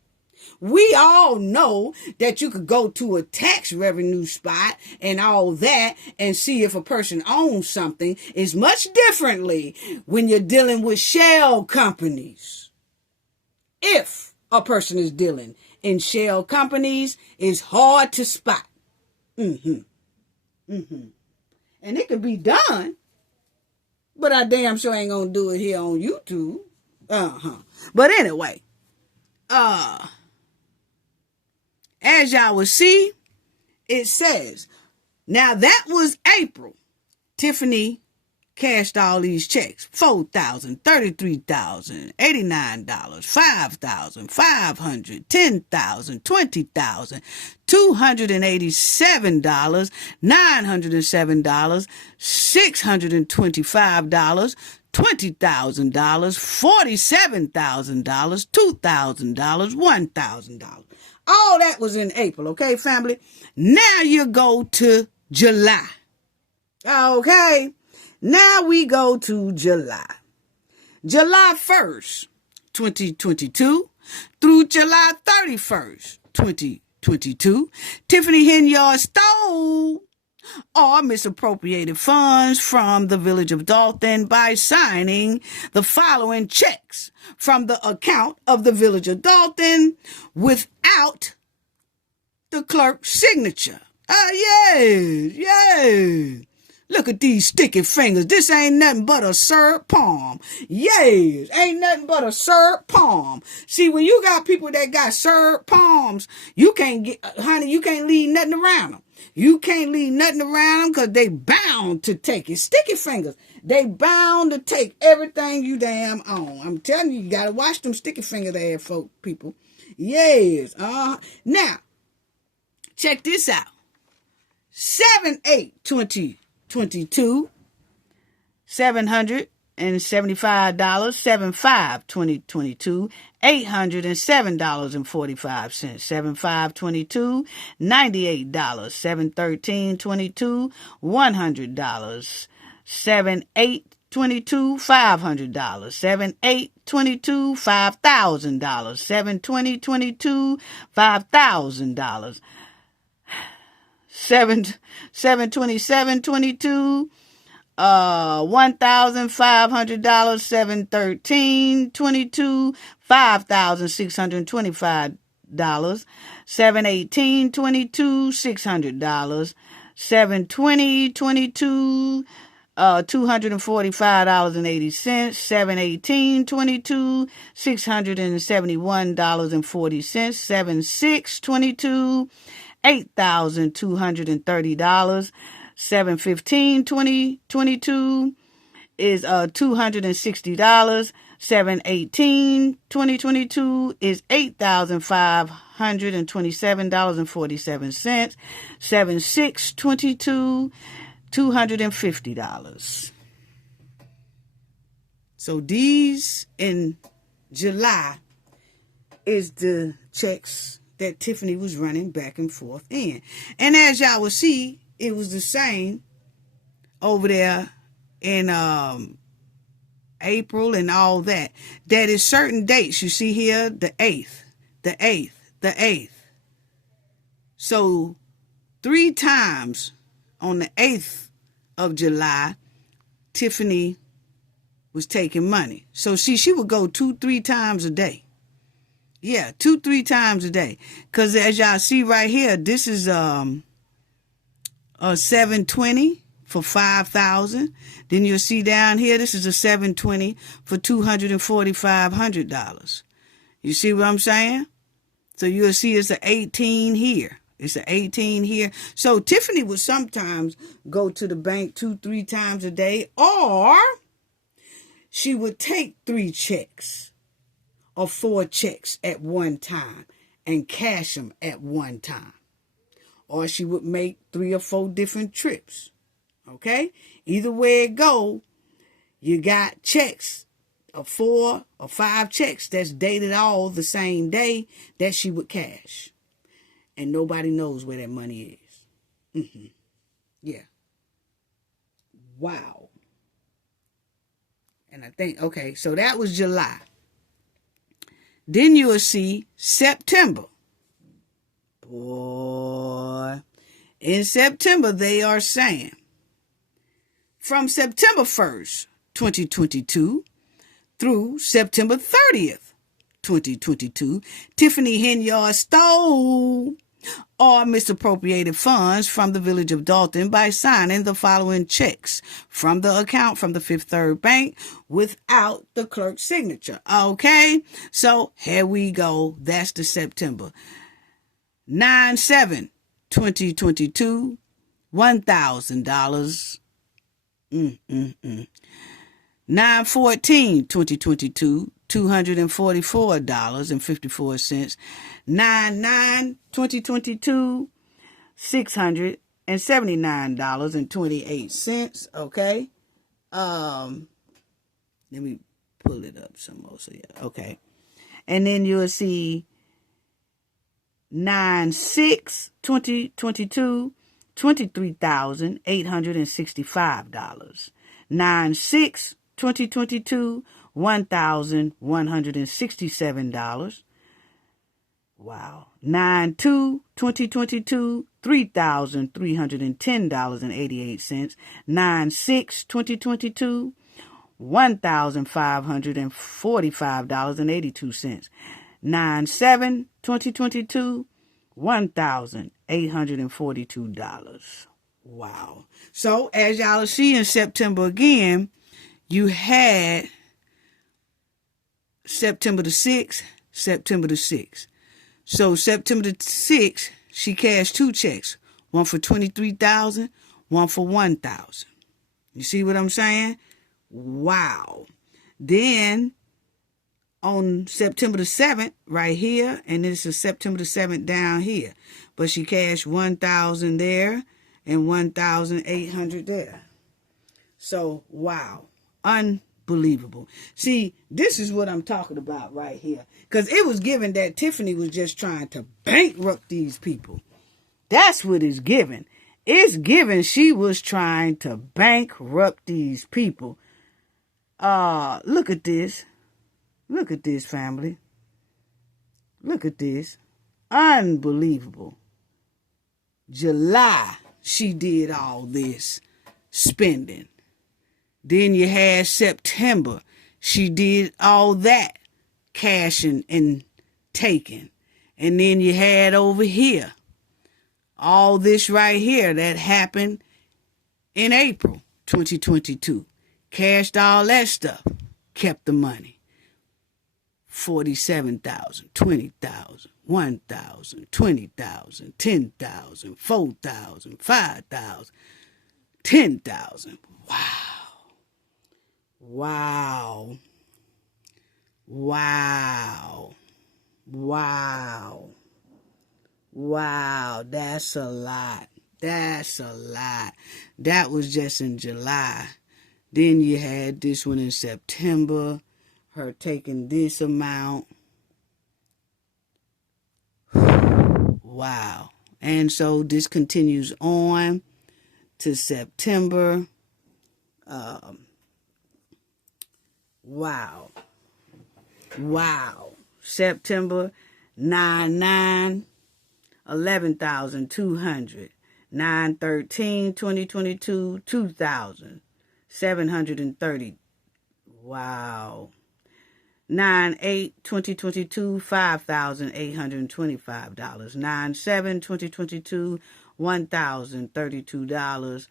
We all know that you could go to a tax revenue spot and all that and see if a person owns something. It's much differently when you're dealing with shell companies. If a person is dealing in shell companies, it's hard to spot. And it could be done, but I damn sure ain't gonna do it here on YouTube. But anyway, as y'all will see, it says, now that was April. Tiffany cashed all these checks. $4,000, $33,000, $89, $5,000, $500, $10,000, $20,000, $287, $907, $625, $20,000, $47,000, $2,000, $1,000. All that was in April, okay, family? Now you go to July. Okay? Now we go to July. July 1st, 2022 through July 31st, 2022, Tiffany Henyard stole or misappropriated funds from the Village of Dolton by signing the following checks from the account of the Village of Dolton without the clerk's signature. Yes. Look at these sticky fingers. This ain't nothing but a syrup palm. Yes, ain't nothing but a syrup palm. See, when you got people that got syrup palms, you can't leave nothing around them. You can't leave nothing around them because they bound to take it. Sticky fingers. They bound to take everything you damn own. I'm telling you, you got to watch them sticky fingers there, people. Yes. Now, check this out. 7/8/2022, $775, 7/5/2022, $807.45, 7/5/22, $98, 7/13/22, $100, 7/8/22, $500, 7/8/22, $5,000, 7/20/22, $5,000, 7/27/22, $1,500, 7/13/22, $5,625, 7/18/22, $600, 7/20/22, $245.80, 7/18/22, $671.40, 7/6/22, $8,230, 7/15/2022 is $260, 7/18/2022 is $8,527.47, 7/6/22 $250. So these in July is the checks that Tiffany was running back and forth in. And as y'all will see, it was the same over there in April and all that. That is certain dates. You see here, the 8th, the 8th, the 8th. So 3 times on the 8th of July, Tiffany was taking money. So see, she would go 2-3 times a day. Yeah, 2-3 times a day. Because as y'all see right here, this is a 720 for $5,000. Then you'll see down here, this is a 720 for $2,500. You see what I'm saying? So you'll see it's an 18 here. It's an 18 here. So Tiffany would sometimes go to the bank 2-3 times a day, or she would take 3 checks or 4 checks at one time and cash them at one time. Or she would make 3 or 4 different trips. Okay? Either way it go, you got checks of 4 or 5 checks that's dated all the same day that she would cash. And nobody knows where that money is. Yeah. Wow. And I think, okay, so that was July. Then you will see September. Boy. In September, they are saying, from September 1st, 2022, through September 30th, 2022, Tiffany Henyard stole or misappropriated funds from the Village of Dolton by signing the following checks from the account from the Fifth Third Bank without the clerk's signature. Okay, so here we go. That's the September. 9/7/2022, $1,000. 9/14/2022, $244.54. 9/9/2022, $679.28. Okay. Let me pull it up some more. So yeah, okay. And then you'll see 9/6/2022, $23,865. 9/6/2022, $1,167. Wow. 9/2/2022, $3,310.88. 9/6/2022, $1,545.82. 9/7/2022, $1,842. Wow. So as y'all see in September again, you had September the 6th, September the 6th. So September the 6th, she cashed 2 checks. One for $23,000, one for $1,000. You see what I'm saying? Wow. Then on September the 7th, right here, and this is September the 7th down here. But she cashed $1,000 there and $1,800 there. So, wow. Unbelievable. See, this is what I'm talking about right here. Because it was given that Tiffany was just trying to bankrupt these people. That's what it's given. It's given she was trying to bankrupt these people. Look at this. Look at this, family. Look at this. Unbelievable. July, she did all this spending. Then you had September. She did all that cashing and taking. And then you had over here all this right here that happened in April 2022. Cashed all that stuff. Kept the money. 47,000, 20,000, 1,000, 20,000, 10,000, 4,000, 5,000, 10,000. Wow. Wow. Wow. Wow. Wow. That's a lot. That's a lot. That was just in July. Then you had this one in September. Her taking this amount. Wow. And so this continues on to September. Wow. Wow. September 9/9, 11,200. 9/13/2022, 2,730. Wow. 9/8/2022, $5,825. 9/7/2022, $1,032.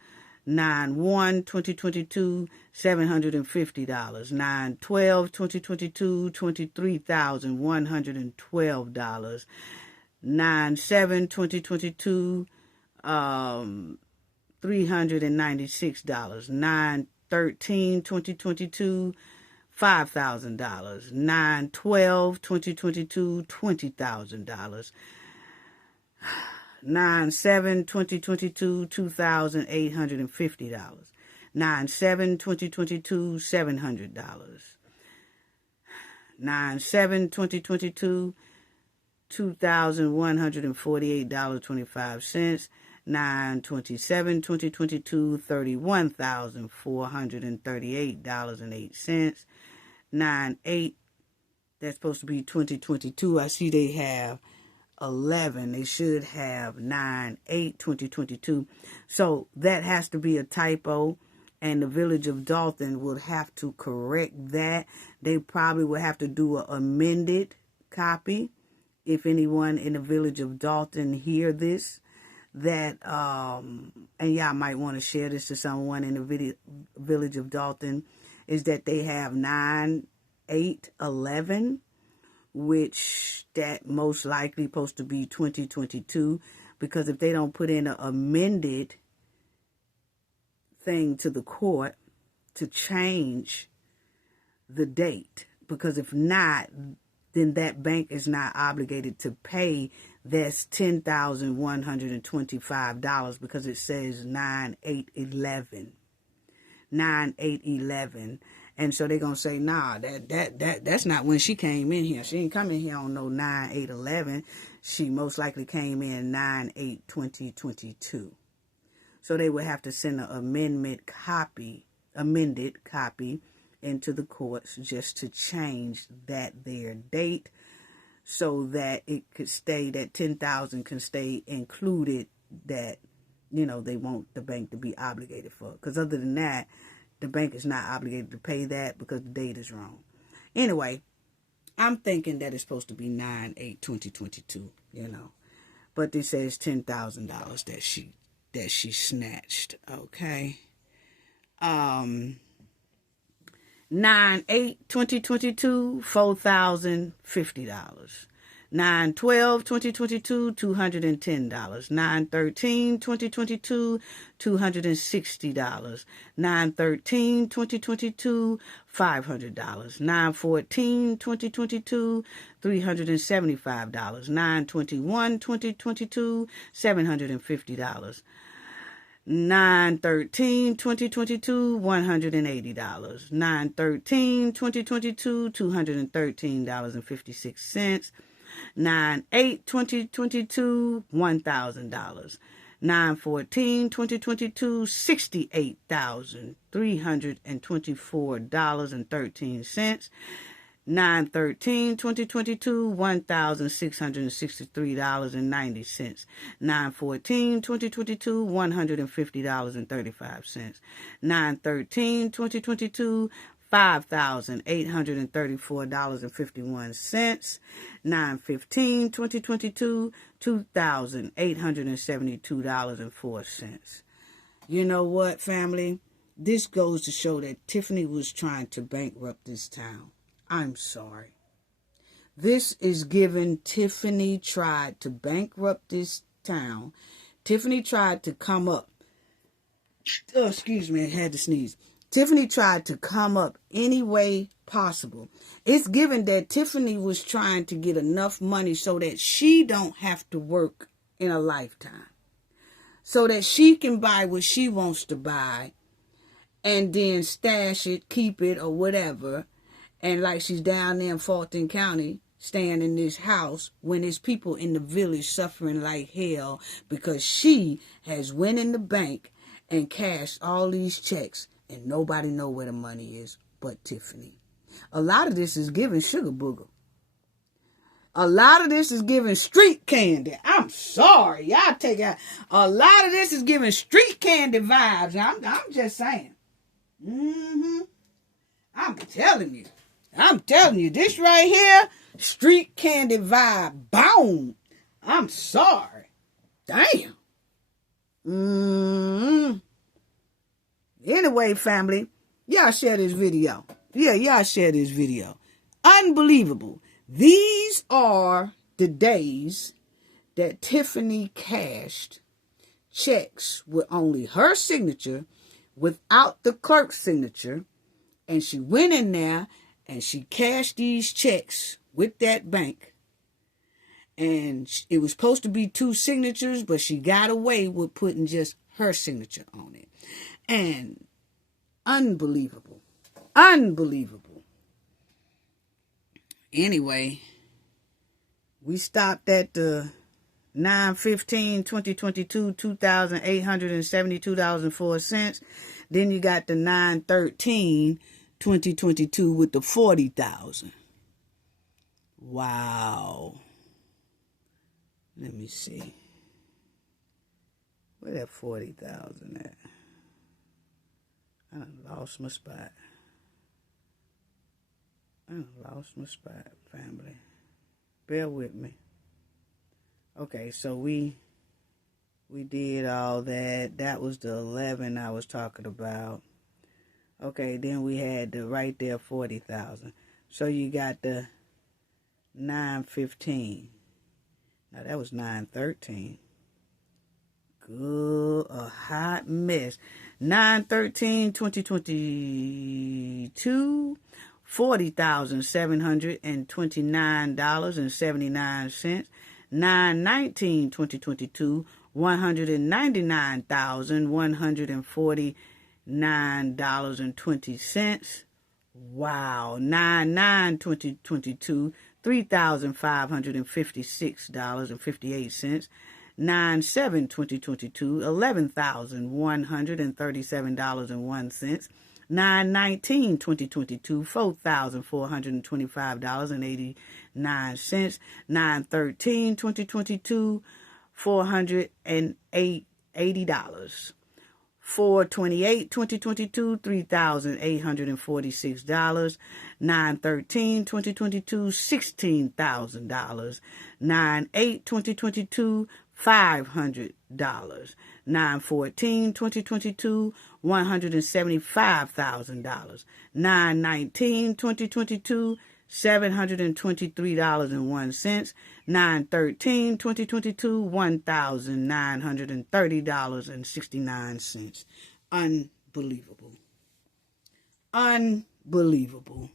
9/1/2022, $750. 9/12/2022, $23,112. 9/7/2022, $396. 9/13/2022, $5,000. 9/12/2022, $20,000. 9/7/2022, $2,850. 9/7/2022, $700. 9/7/2022, $2,148.25. 9/27/2022, $31,438.08. 9/8, that's supposed to be 2022. I see they have 11. They should have 9/8/2022. So that has to be a typo, and the Village of Dolton would have to correct that. They probably would have to do an amended copy. If anyone in the Village of Dolton hear this, that and y'all might want to share this to someone in the Village of Dolton, is that they have 9/8/11, which that most likely supposed to be 2022, because if they don't put in an amended thing to the court to change the date, because if not, then that bank is not obligated to pay this $10,125, because it says 9/8/11. 9/8/11. And so they're going to say, nah, that's not when she came in here. She ain't coming here on no 9/8/11. She most likely came in 9/8/2022. So they would have to send an amended copy into the courts just to change that their date, so that it could stay, that 10,000 can stay included, that, they want the bank to be obligated for. Because other than that, the bank is not obligated to pay that because the date is wrong. Anyway, I'm thinking that it's supposed to be 9/8/2022, But it says $10,000 that she snatched, okay? 9/8/2022, $4,050. 9/12/2022, $210. 9/13/2022, $260. 9/13/2022, $500. 9/14/2022, $375. 9/21/2022, $750. 9/13/2022, $180. 9/13/2022, $213.56. 9/8/2022, $1,000. 9/14/2022, $68,324.13. 9/13/2022, $1,663.90. 9/14/2022, $150.35. 9/13/2022, $5,834.51. 9/15/2022, $2,872.04. You know what, family? This goes to show that Tiffany was trying to bankrupt this town. I'm sorry. This is given Tiffany tried to bankrupt this town. Tiffany tried to come up. Oh, excuse me, I had to sneeze. Tiffany tried to come up any way possible. It's given that Tiffany was trying to get enough money so that she don't have to work in a lifetime. So that she can buy what she wants to buy and then stash it, keep it, or whatever. And like she's down there in Fulton County, staying in this house when there's people in the village suffering like hell because she has went in the bank and cashed all these checks and nobody know where the money is but Tiffany. A lot of this is giving sugar booger. A lot of this is giving street candy. I'm sorry. Y'all take out. A lot of this is giving street candy vibes. I'm just saying. I'm telling you. I'm telling you, this right here, street candy vibe, boom. I'm sorry. Damn. Anyway, family, y'all share this video. Yeah, y'all share this video. Unbelievable. These are the days that Tiffany cashed checks with only her signature, without the clerk's signature, and she went in there and she cashed these checks with that bank. And it was supposed to be 2 signatures, but she got away with putting just her signature on it. And unbelievable. Unbelievable. Anyway, we stopped at the 9/15/2022, $2,872.04. Then you got the 9/13/2022 with the 40,000. Wow. Let me see. Where that 40,000 at? I done lost my spot. Family. Bear with me. Okay, so we did all that. That was the 11 I was talking about. Okay, then we had the right there 40,000. So you got the 9/15. Now that was 9/13. Good, a hot mess. 9/13/2022, $40,729.79. 9/19/2022, $199,149.20. Wow. 9/9/2022, $3,556.58. 9/7/2022, $11,137.01. 9/19/2022, $4,425.89. 9/13/2022, $480. 4/28/2022, $3,846. 9/13/2022, $16,000. 9/8/2022, $500. 9/14/2022, $175,000. 9/19/2022, $723.01. 9/13/2022, $1,930.69. Unbelievable. Unbelievable.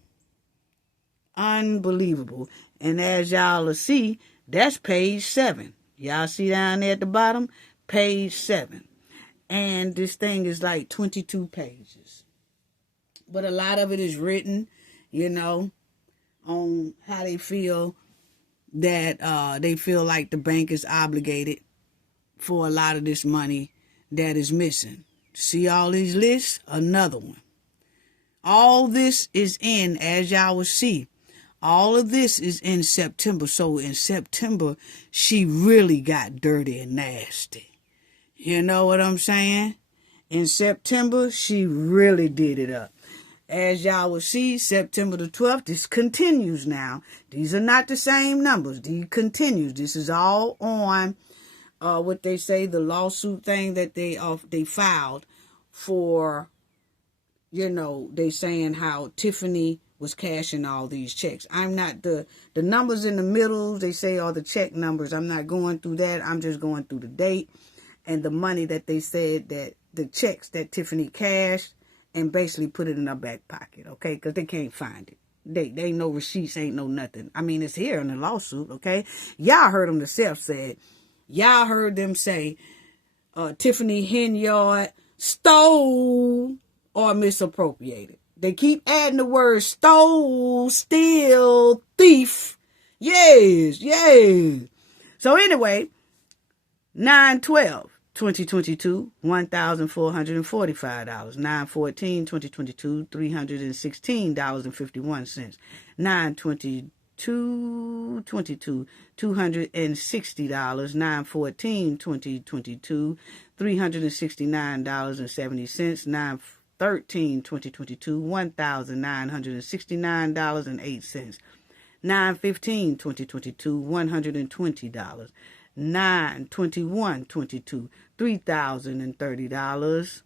Unbelievable. And as y'all will see, that's page 7. Y'all see down there at the bottom? Page 7. And this thing is like 22 pages. But a lot of it is written, on how they feel that they feel like the bank is obligated for a lot of this money that is missing. See all these lists? Another one. All this is in, as y'all will see, all of this is in September. So in September, she really got dirty and nasty. You know what I'm saying? In September, she really did it up. As y'all will see, September the 12th, this continues now. These are not the same numbers. These continues. This is all on what they say, the lawsuit thing that they filed for, they saying how Tiffany was cashing all these checks. I'm not, the numbers in the middle, they say are the check numbers. I'm not going through that. I'm just going through the date and the money that they said that the checks that Tiffany cashed and basically put it in her back pocket, okay? Because they can't find it. They ain't no receipts, ain't no nothing. I mean, it's here in the lawsuit, okay? Y'all heard them themselves say, y'all heard them say, Tiffany Henyard stole or misappropriated. They keep adding the word stole, steal, thief. Yes. So anyway, 9/12/2022, $1,445. 9/14/2022, $316.51. 9/22/22, $260. 9/14/2022, $369.70. 9/13, 2022, $1,969.08. 9/15, 2022, $120. 9/21/22, $3,030.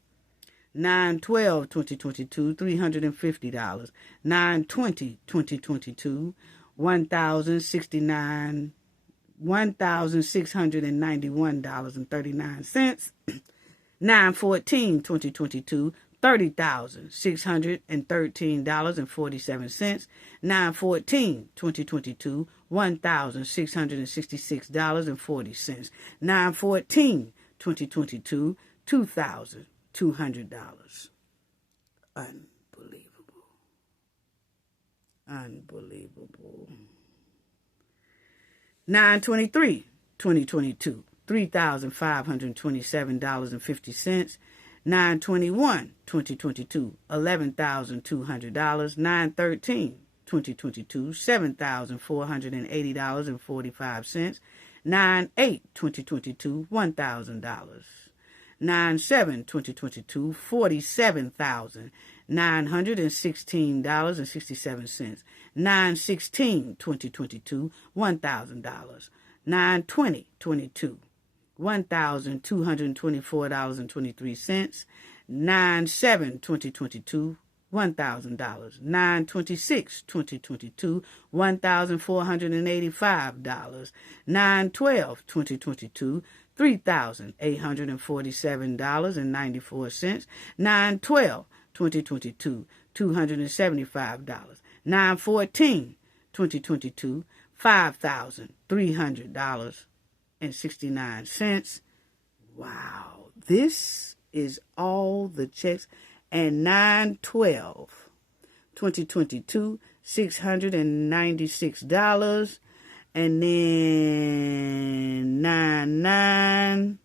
9/12, 2022, $350. 9/20/2022, $1,691.39. 9/14, 2022, $30,613.47. 9/14, 2022, $1,666.40. 9/14, 2022, $2,200. Unbelievable. Unbelievable. 9/23, 2022, $3,527.50. 9/21, 2022, $11,200. 9/13, 2022, $7,480.45. 9/8, 2022, $1,000. 9/7, 2022, $47,916.67. 9/16, 2022, $1,000. 9/20/22, $1,224.23. 9/7, 2022, $1,000. 9/26, 2022, $1,485. 9/12, 2022, $3,847.94. 9/12, 2022, $275. 9/14, 2022, $5,300.69. Wow, this is all the checks. And 9/12, 2022, $696. And then 9/9,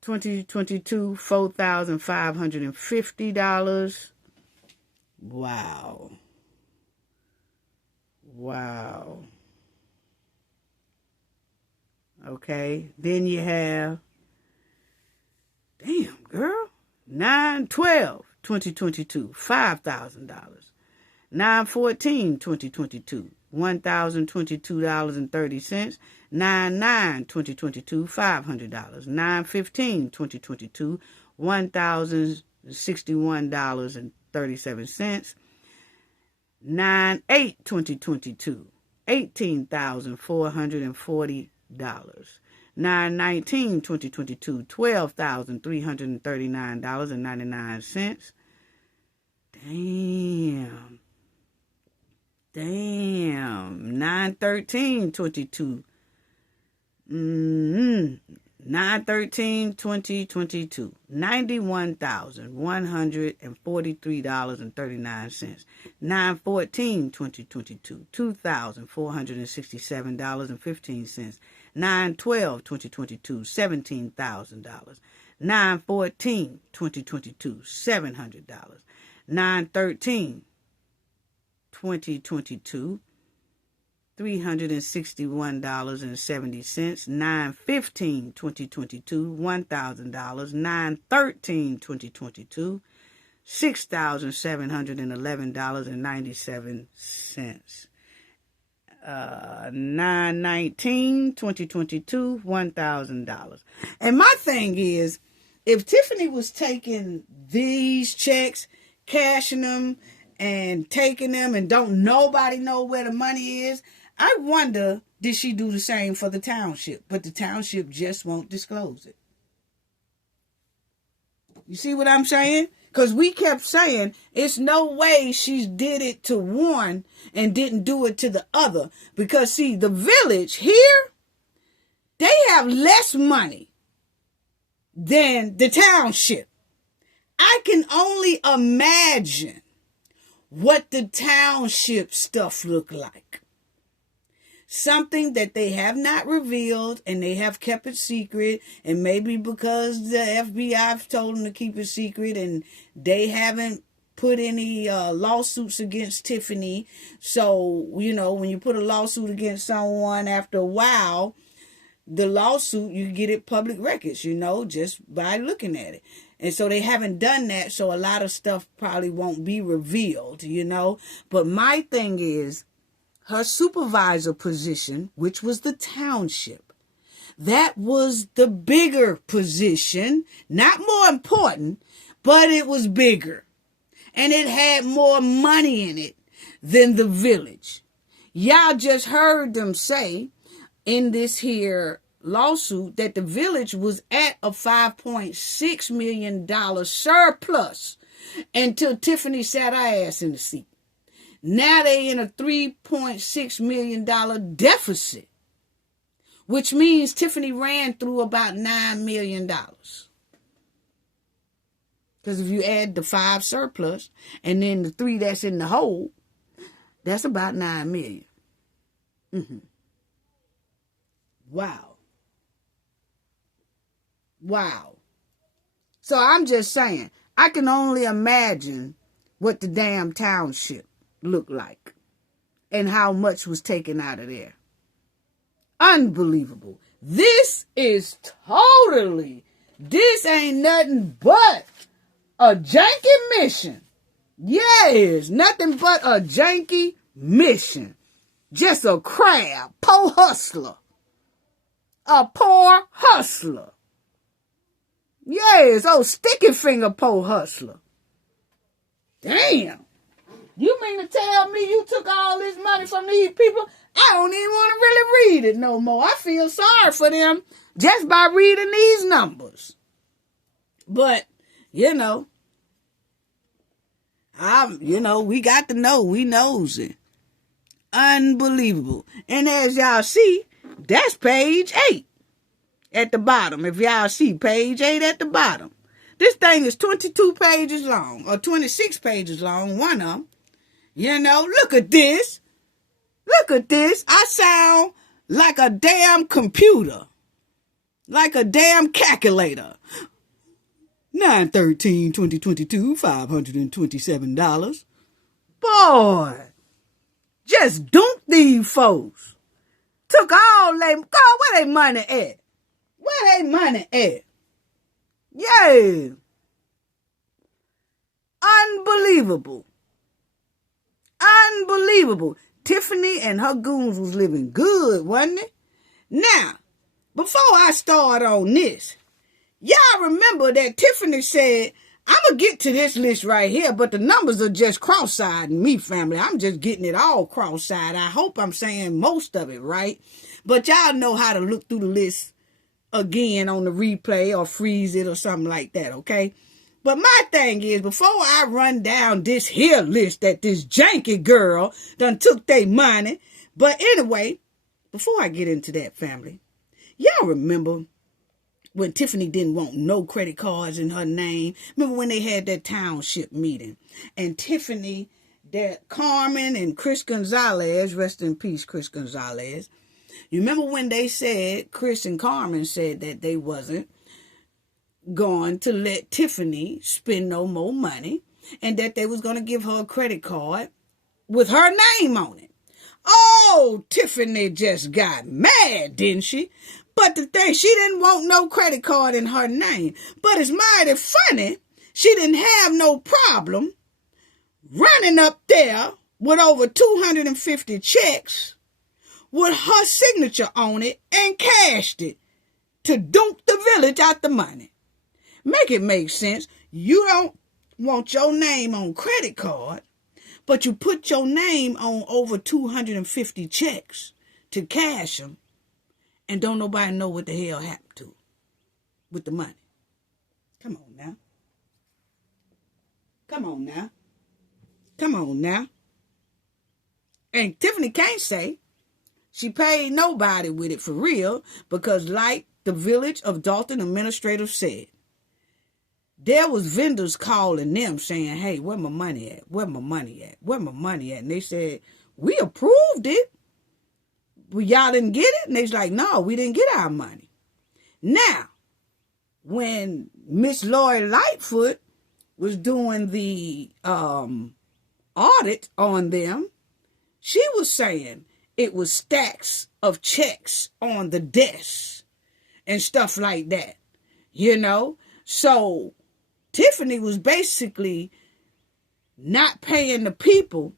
2022, $4,550. Wow. Wow. Okay. Then you have, damn, girl. 9/12, 2022, $5,000. 9/14, 2022, $1,022.30. 9/9, 2022, $500. 9/15, 2022, $1,061.37. 9/8, 2022, $18,440. 9/19, 2022, $12,339.99. Damn. 9/13, 22. 9/13, 2022, $91,143.39. 9/14, 2022, $2,467.15. 9/12, 2022, $17,000. 9/14, 2022, $700. 9/13, 2022, $361.70. 9/15, 2022, $1,000. 9/13, 2022, $6,711.97. 9/19, 2022, $1,000. And my thing is, if Tiffany was taking these checks, cashing them, and taking them, and don't nobody know where the money is, I wonder, did she do the same for the township? But the township just won't disclose it. You see what I'm saying? Because we kept saying, it's no way she did it to one and didn't do it to the other. Because, see, the village here, they have less money than the township. I can only imagine what the township stuff look like. Something that they have not revealed and they have kept it secret, and maybe because the FBI told them to keep it secret and they haven't put any lawsuits against Tiffany. So, you know, when you put a lawsuit against someone, after a while, the lawsuit, you can get it public records, just by looking at it. And so they haven't done that, so a lot of stuff probably won't be revealed, But my thing is, her supervisor position, which was the township, that was the bigger position, not more important, but it was bigger. And it had more money in it than the village. Y'all just heard them say in this here lawsuit that the village was at a $5.6 million surplus until Tiffany sat her ass in the seat. Now they in a $3.6 million deficit, which means Tiffany ran through about $9 million. Because if you add the 5 surplus and then the 3 that's in the hole, that's about $9 million. Wow. So I'm just saying, I can only imagine what the damn township looked like and how much was taken out of there. Unbelievable. This ain't nothing but a janky mission. Yes, nothing but a janky mission. Just a crab, poor hustler. A poor hustler. Yes, sticky finger poor hustler. Damn. You mean to tell me you took all this money from these people? I don't even want to really read it no more. I feel sorry for them just by reading these numbers. But, we got to know. We knows it. Unbelievable. And as y'all see, that's page 8 at the bottom. If y'all see page 8 at the bottom. This thing is 22 pages long, or 26 pages long, one of them. Look at this. Look at this. I sound like a damn computer. Like a damn calculator. 9/13/2022, $527. Boy. Just dumped these folks. Took all they... God, where they money at? Where they money at? Yeah. Unbelievable. Unbelievable. Tiffany and her goons was living good, wasn't it? Now, before I start on this, y'all remember that Tiffany said, I'm going to get to this list right here, but the numbers are just cross-eyed in me, family. I'm just getting it all cross-eyed. I hope I'm saying most of it right. But y'all know how to look through the list again on the replay or freeze it or something like that, okay? But my thing is, before I run down this here list that this janky girl done took their money, but anyway, before I get into that, family, y'all remember when Tiffany didn't want no credit cards in her name? Remember when they had that township meeting? And Tiffany, that Carmen and Chris Gonzalez, rest in peace, Chris Gonzalez. You remember when they said, Chris and Carmen said that they wasn't going to let Tiffany spend no more money and that they was going to give her a credit card with her name on it. Oh, Tiffany just got mad, didn't she? But the thing, she didn't want no credit card in her name. But it's mighty funny, she didn't have no problem running up there with over 250 checks with her signature on it and cashed it to dump the village out the money. Make it make sense. You don't want your name on credit card, but you put your name on over 250 checks to cash them, and don't nobody know what the hell happened to with the money. Come on now. Come on now. Come on now. And Tiffany can't say she paid nobody with it for real, because like the Village of Dolton administrator said, there was vendors calling them saying, hey, where my money at? Where my money at? Where my money at? And they said, we approved it. Well, y'all didn't get it? And they was like, no, we didn't get our money. Now, when Miss Lori Lightfoot was doing the audit on them, she was saying, it was stacks of checks on the desk and stuff like that, you know. So Tiffany was basically not paying the people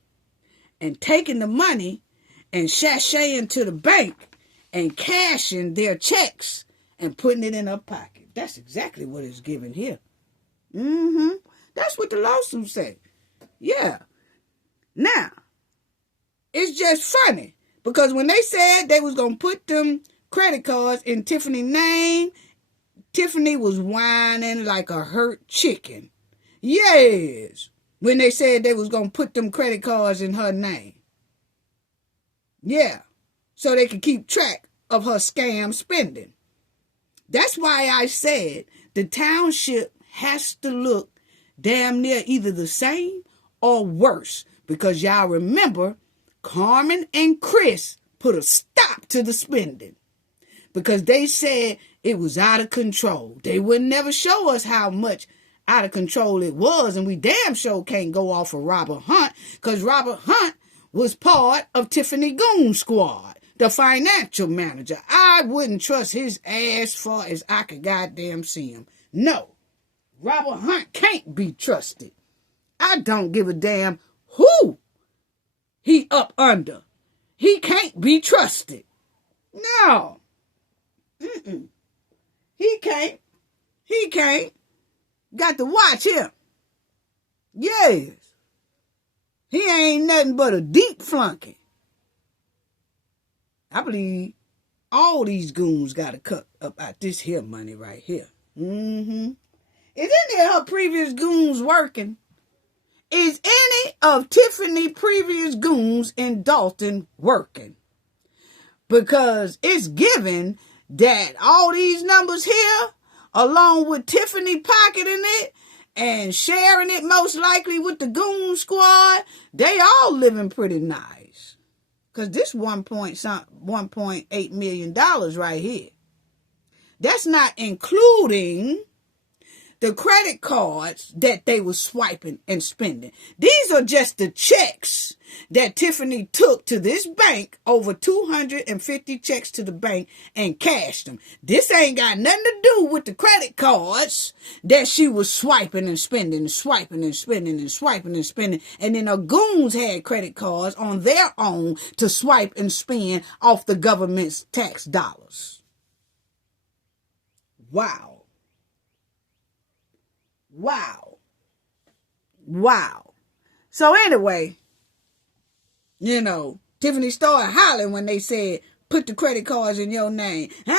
and taking the money and sashaying to the bank and cashing their checks and putting it in her pocket. That's exactly what it's given here. That's what the lawsuit said. Yeah. Now, it's just funny because when they said they was going to put them credit cards in Tiffany's name, Tiffany was whining like a hurt chicken. Yes. When they said they was going to put them credit cards in her name. Yeah. So they could keep track of her scam spending. That's why I said the township has to look damn near either the same or worse. Because y'all remember, Carmen and Chris put a stop to the spending. Because they said it was out of control. They would never show us how much out of control it was. And we damn sure can't go off of Robert Hunt. Because Robert Hunt was part of Tiffany Goon Squad, the financial manager. I wouldn't trust his ass far as I could goddamn see him. No, Robert Hunt can't be trusted. I don't give a damn who he up under. He can't be trusted. No. He can't. He can't. Got to watch him. Yes. He ain't nothing but a deep flunky. I believe all these goons got to cut up out this here money right here. Is any of her previous goons working? Is any of Tiffany's previous goons in Dolton working? Because it's given that all these numbers here, along with Tiffany pocketing it and sharing it most likely with the goon squad, they all living pretty nice. Because this $1.8 million right here, that's not including the credit cards that they were swiping and spending. These are just the checks that Tiffany took to this bank, over 250 checks to the bank, and cashed them. This ain't got nothing to do with the credit cards that she was swiping and spending and swiping and spending and swiping and spending. And then her goons had credit cards on their own to swipe and spend off the government's tax dollars. Wow. Wow. So anyway, you know, Tiffany started hollering when they said, put the credit cards in your name. No.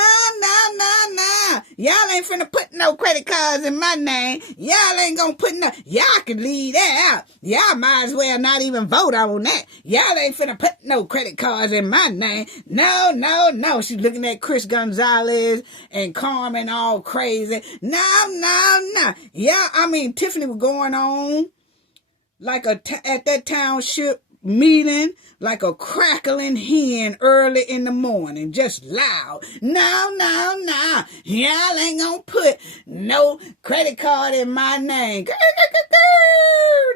Y'all ain't finna put no credit cards in my name. Y'all ain't gonna put no. Y'all can leave that out. Y'all might as well not even vote on that. Y'all ain't finna put no credit cards in my name. No. She's looking at Chris Gonzalez and Carmen all crazy. No. Yeah, I mean, Tiffany was going on like at that township meeting like a crackling hen early in the morning, just loud. No. Y'all ain't gonna put no credit card in my name.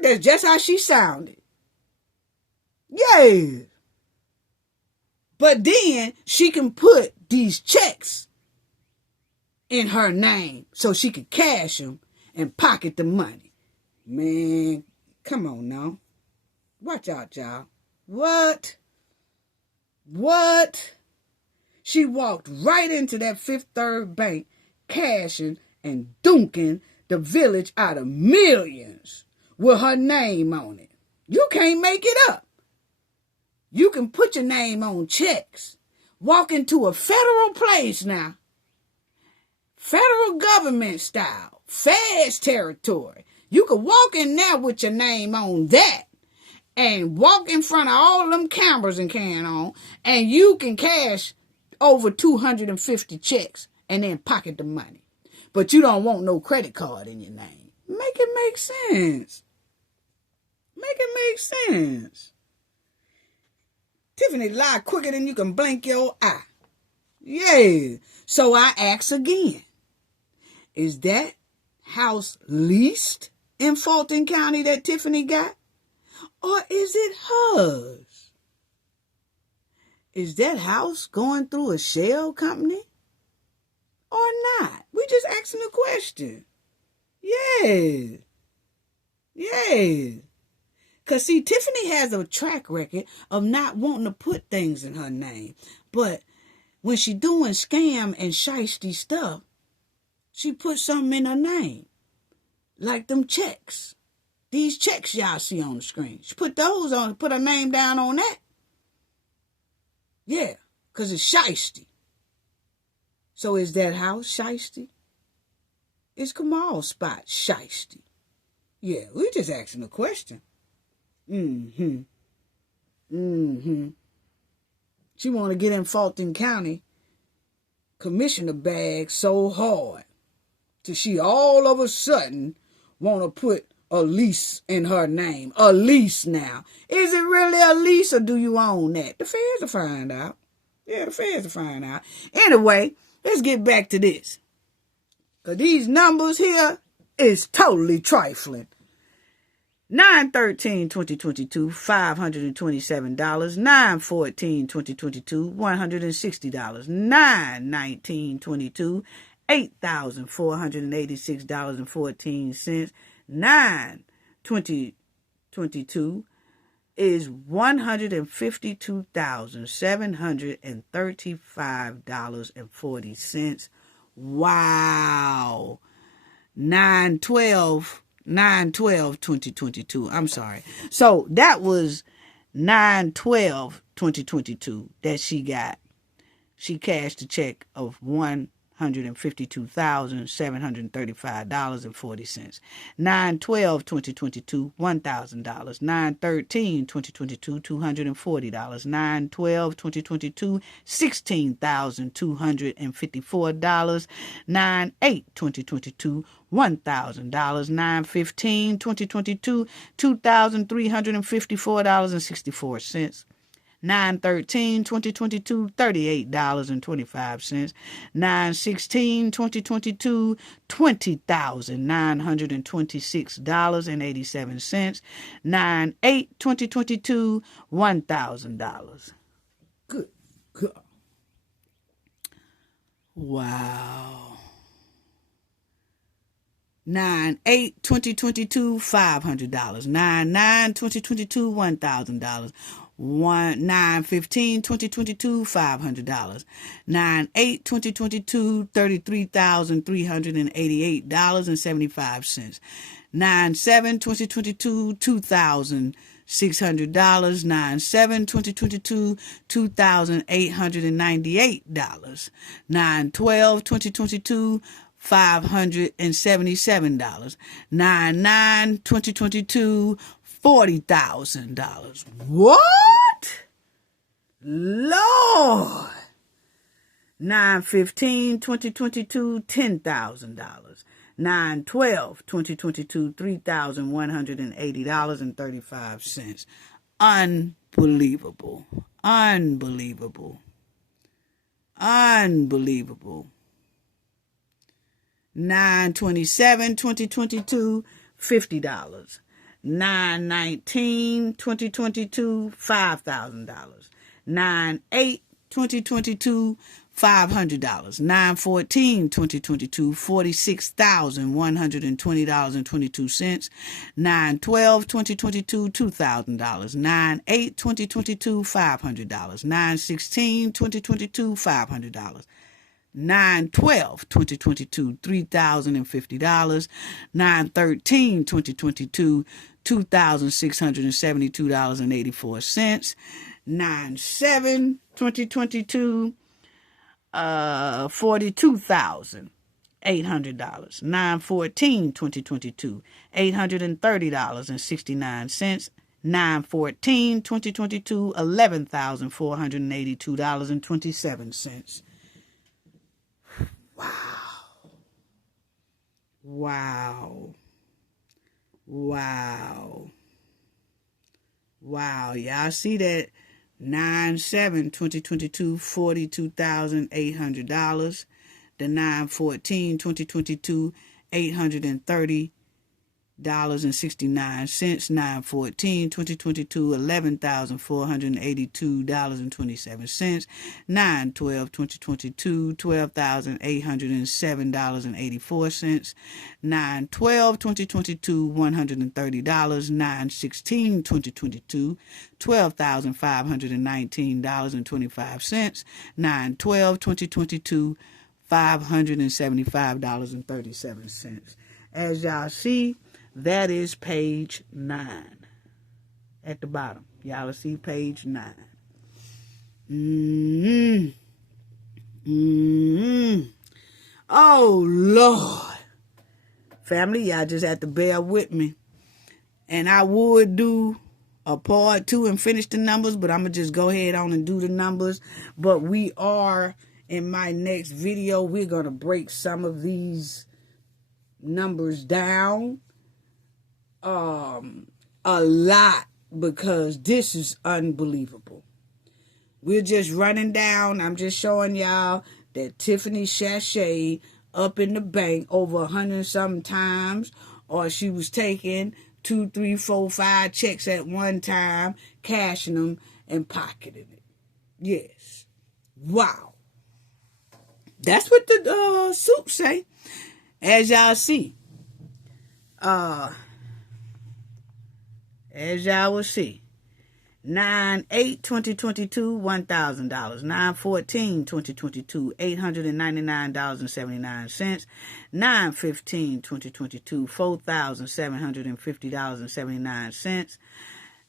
That's just how she sounded. Yeah. But then she can put these checks in her name so she could cash them and pocket the money. Man, come on now. Watch out, y'all. What? She walked right into that Fifth Third Bank, cashing and dunking the village out of millions with her name on it. You can't make it up. You can put your name on checks. Walk into a federal place now. Federal government style. Feds territory. You could walk in there with your name on that. And walk in front of all of them cameras and can on, and you can cash over 250 checks and then pocket the money. But you don't want no credit card in your name. Make it make sense. Tiffany lied quicker than you can blink your eye. Yeah. So I ask again, is that house leased in Fulton County that Tiffany got? Or is it hers? Is that house going through a shell company or not? We just asking a question. Yes. Yes. Because, see, Tiffany has a track record of not wanting to put things in her name. But when she doing scam and shiesty stuff, she put something in her name. Like them checks. These checks y'all see on the screen. She put those on, put her name down on that. Yeah, because it's shiesty. So is that house shiesty? Is Kamal's spot shiesty? Yeah, we just asking a question. She want to get in Fulton County commissioner bag so hard till she all of a sudden want to put a lease in her name. A lease now. Is it really a lease or do you own that? The feds will find out. Yeah, the feds will find out. Anyway, let's get back to this. Because these numbers here is totally trifling. 9/13/2022, $527. 9/14/2022, $160. 9/19/22, $8,486.14. 9/2022 is $152,735.40. Wow. 9/12/2022. I'm sorry. So that was 9/12/2022 that she got. She cashed a check of $152,735.40. 9/12/2022, $1,000. 9/13/2022, $240. 9/12/2022, $16,254. 9/8/2022, $1,000. 9/15/2022, $2,354.64. 9/13/2022, $38.25. 9/16/2022, $20,926.87. 9/8/2022, $1,000. Good God. Wow. 9/8/2022, $500. 9/9/2022, $1,000. 9/15/2022, $500. 9/8/2022, $33,388.75. 9/7/2022, $2,600. 9/7/2022, $2,898. 9/12/2022, $577. 9/9/2022, $40,000. What? Lord. 9/15/2022, $10,000. 9/12/2022, $3,180.35. Unbelievable. Unbelievable. Unbelievable. 9/27/2022, $50. 9/19/2022, $5,000. 9/8/2022, $500. 9/14/2022, $46,120.22. 9/12/2022, $2,000. 9/8/2022, $500. 9/16/2022, $500. 9/12/2022, $3,050. 9/13/2022, $2,672.84. 9/7/2022, $42,800. 9/14/2022, $830.69. 9/14/2022, $11,482.27. Wow. Wow. Wow. Y'all see that? 9/7/2022, $42,800. The 9/14/2022, $830 $11,482.69. 9/14, 2022, $11,482.27. 9/12, 2022, $12,807.84. 9/12, 2022, $130. 9/16, 2022, $12,519.25. 9/12, 2022, $575.37. As y'all see, that is page 9 at the bottom. Y'all will see page 9. Oh, Lord. Family, y'all just have to bear with me. And I would do a part 2 and finish the numbers, but I'm going to just go ahead on and do the numbers. But we are, in my next video, we're going to break some of these numbers down a lot, because this is unbelievable. We're just running down. I'm just showing y'all that Tiffany sashayed up in the bank over 100 something times, or she was taking 2, 3, 4, 5 checks at one time, cashing them and pocketing it. Yes. Wow. That's what the suit say. As y'all see, as y'all will see, 9/8/2022, $1,000. 9/14/2022, $899.79. 9/15/2022, $4,750.79.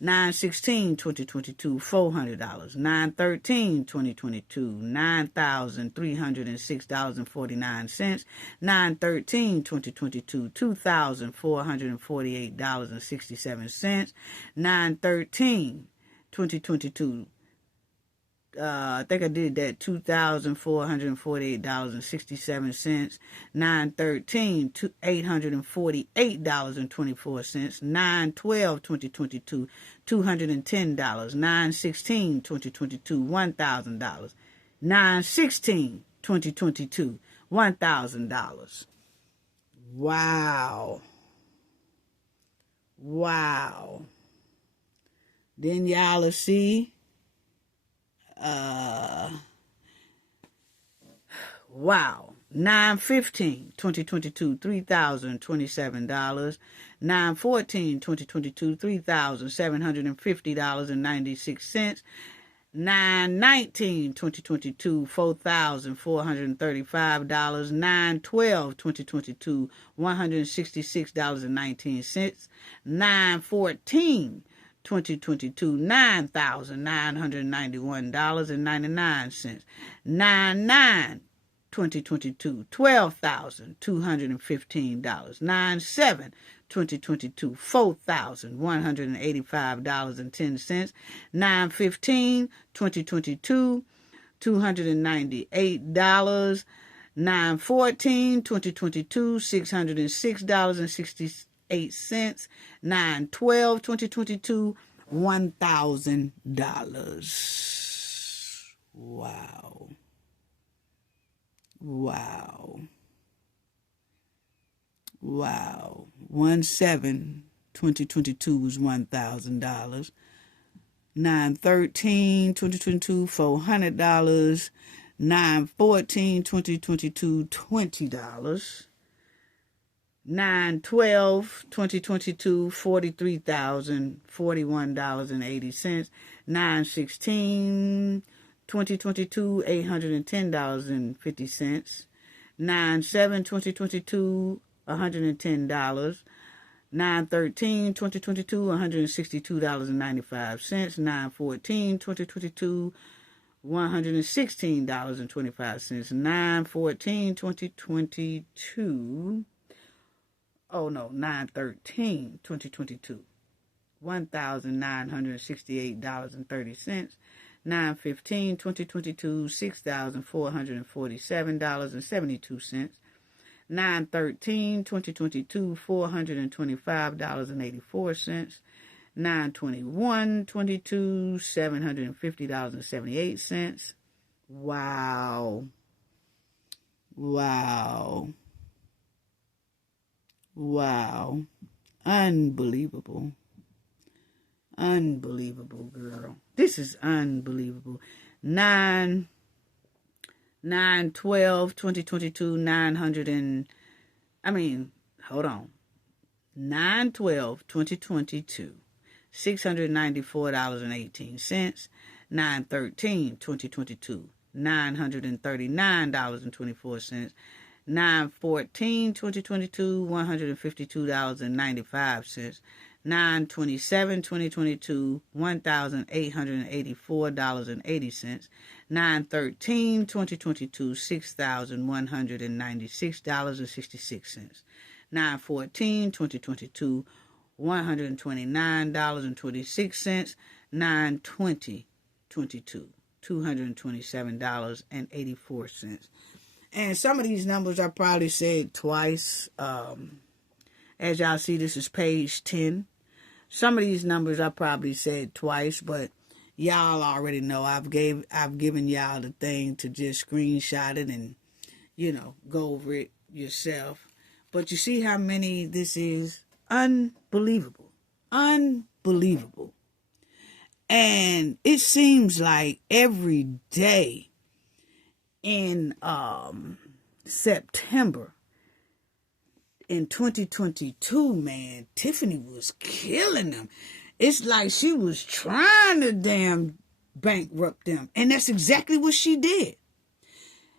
9/16/2022, $400. 9/13/2022, $9,306.49. 9/13/2022, $2,448.67. 9/13/2022, I think I did that, $2,448.67. 9/13, $848.24. 9/12/2022, $210. 9/16/2022, $1,000. 9/16/2022, $1,000. Wow. Wow. Then y'all will see. Wow. 9/15/2022, $3,027. 9/14/2022, $3,750.96. 9/19/2022, $4,435. 9/12/2022, $166.19. 9/14/2022, $9,991.99. 9/9/2022, $12,215. 9/7/2022, $4,185.10. 9/15/2022, $298. 9/14/2022, $606.68. 9/12/2022, $1,000. Wow. Wow. Wow. 1/7/2022 was $1,000. 9/13/2022, $400. 9/14/2022, $20. 9/12/2022, $43,041.80. 9/16/2022, $810.50. 9/7/2022, $110. 9/13/2022, $162.95. 9/14/2022, $116.25. 9/14/2022. Oh no, 9/13/2022, $1,968.30. 9/15/2022, $6,447.72. 9/13/2022, $425.84. 9/21/22, $750.78. Wow. Wow. Wow. Unbelievable. Unbelievable, girl. This is unbelievable. 9/12/2022, 900 and, hold on. 9/12/2022, $694.18. 9/13/2022, $939.24. 9/14/2022, $152.95. 9/27/2022, $1,884.80. 9/13/2022, $6,196.66. 9/14/2022, $129.26. 9/20/22, $227.84. And some of these numbers I probably said twice. As y'all see, this is page 10. Some of these numbers I probably said twice, but y'all already know I've given y'all the thing to just screenshot it and, go over it yourself. But you see how many this is? Unbelievable. Unbelievable. And it seems like every day in September in 2022, man, Tiffany was killing them. It's like she was trying to damn bankrupt them. And that's exactly what she did.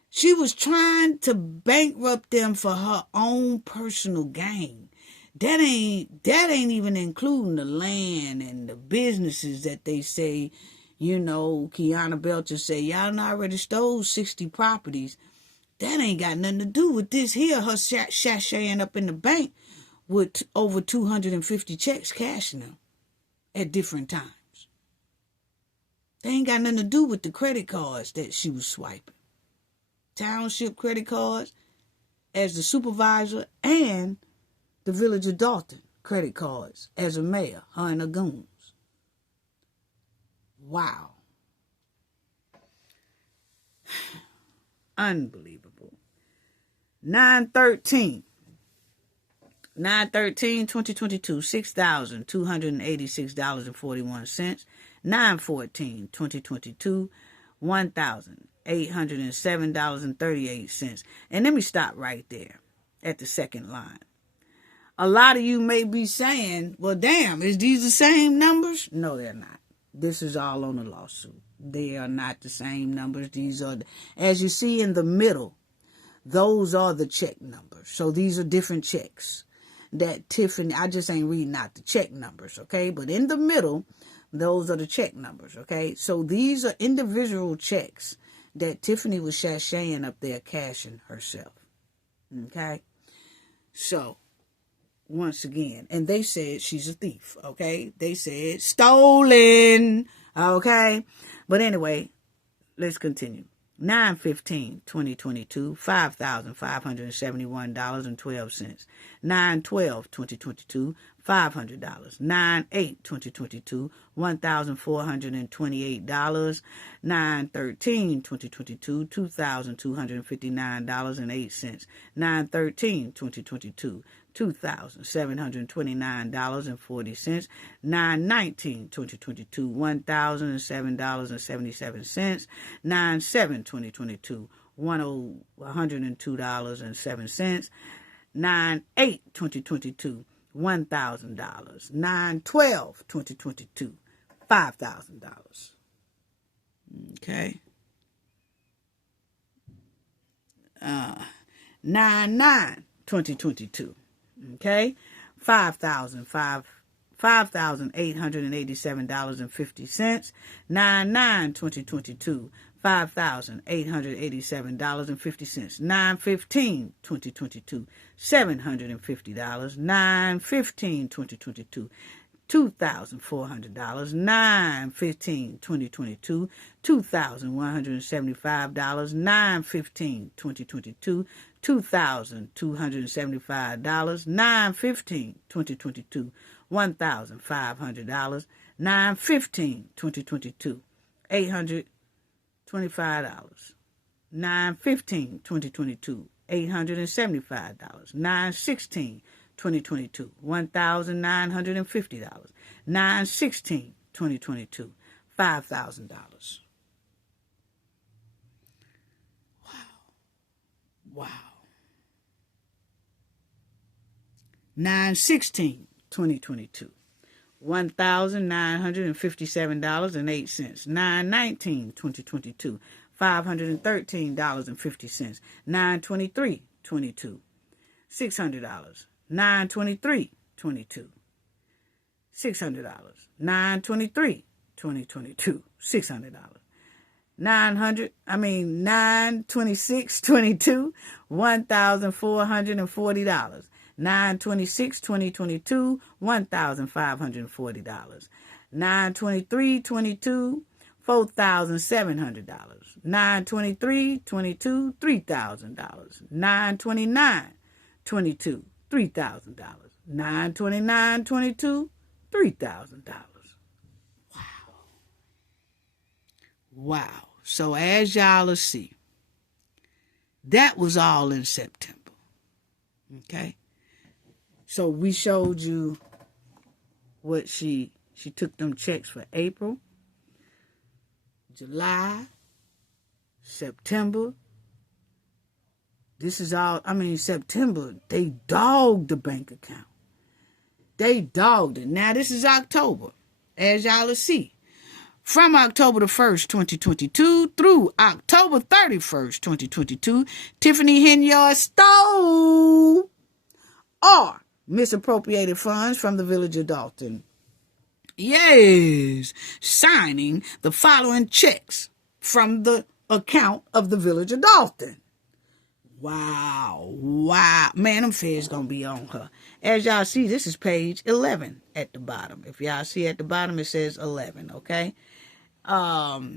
She was trying to bankrupt them for her own personal gain. That ain't even including the land and the businesses that they say, Kiana Belcher say, y'all done already stole 60 properties. That ain't got nothing to do with this here, her sashaying up in the bank with over 250 checks cashing them at different times. They ain't got nothing to do with the credit cards that she was swiping. Township credit cards as the supervisor and the Village of Dolton credit cards as a mayor, her and her goons. Wow. Unbelievable. 9/13/2022, $6,286.41. 9/14/2022, $1,807.38. And let me stop right there at the second line. A lot of you may be saying, well, damn, is these the same numbers? No, they're not. This is all on the lawsuit. They are not the same numbers. These are, as you see in the middle, those are the check numbers. So these are different checks that Tiffany, I just ain't reading out the check numbers, okay? But in the middle, those are the check numbers, okay? So these are individual checks that Tiffany was sashaying up there cashing herself, okay? So, once again, and they said she's a thief, okay? They said stolen, okay? But anyway, let's continue. 9/15/2022, $5,571.12. 9/12/2022, $500. 9/8/2022, $1,428. 9/13/2022, $2,259.08. 9/13/2022, $2,729.40. 9/19/2022, $1,007.77. 9/7/2022, $102.07. 9/8/2022, $1,000. 9/12/2022, $5,000. Okay. 9/9/2022. Okay, $5,887.50. 9/9/2022, $5,887.50. 9/15/2022, $750. 9/15/2022, $2,400. 9/15/2022, $2,175. 9/15/2022, $2,275. 9/15/2022, $1,500. 9/15/2022, $825. 9/15/2022, $875. 2022, $1,950. 9/16, 2022, $5,000. Wow. 9/16, 2022, $1,957.08. 9/19, 2022, $513.50. 9/23, 22, $600. 9/23, 22, $600. 9/23, 2022, $600. 9/26/22, $1,440. 9/26/2022, $1,540. 9/23/22, $4,700. 9/23/22, $3,000. 9/29/22, $3,000. 9/29/22, $3,000. Wow. So as y'all will see, that was all in September. Okay? So we showed you what she took them checks for April, July, September. This is all, September, they dogged the bank account. They dogged it. Now this is October, as y'all will see. From October the 1st, 2022 through October 31st, 2022, Tiffany Henyard stole or misappropriated funds from the Village of Dolton. Yes, signing the following checks from the account of the Village of Dolton. Wow. Man, them feds gonna be on her. As y'all see, this is page 11 at the bottom. If y'all see at the bottom, it says 11, okay? Wow.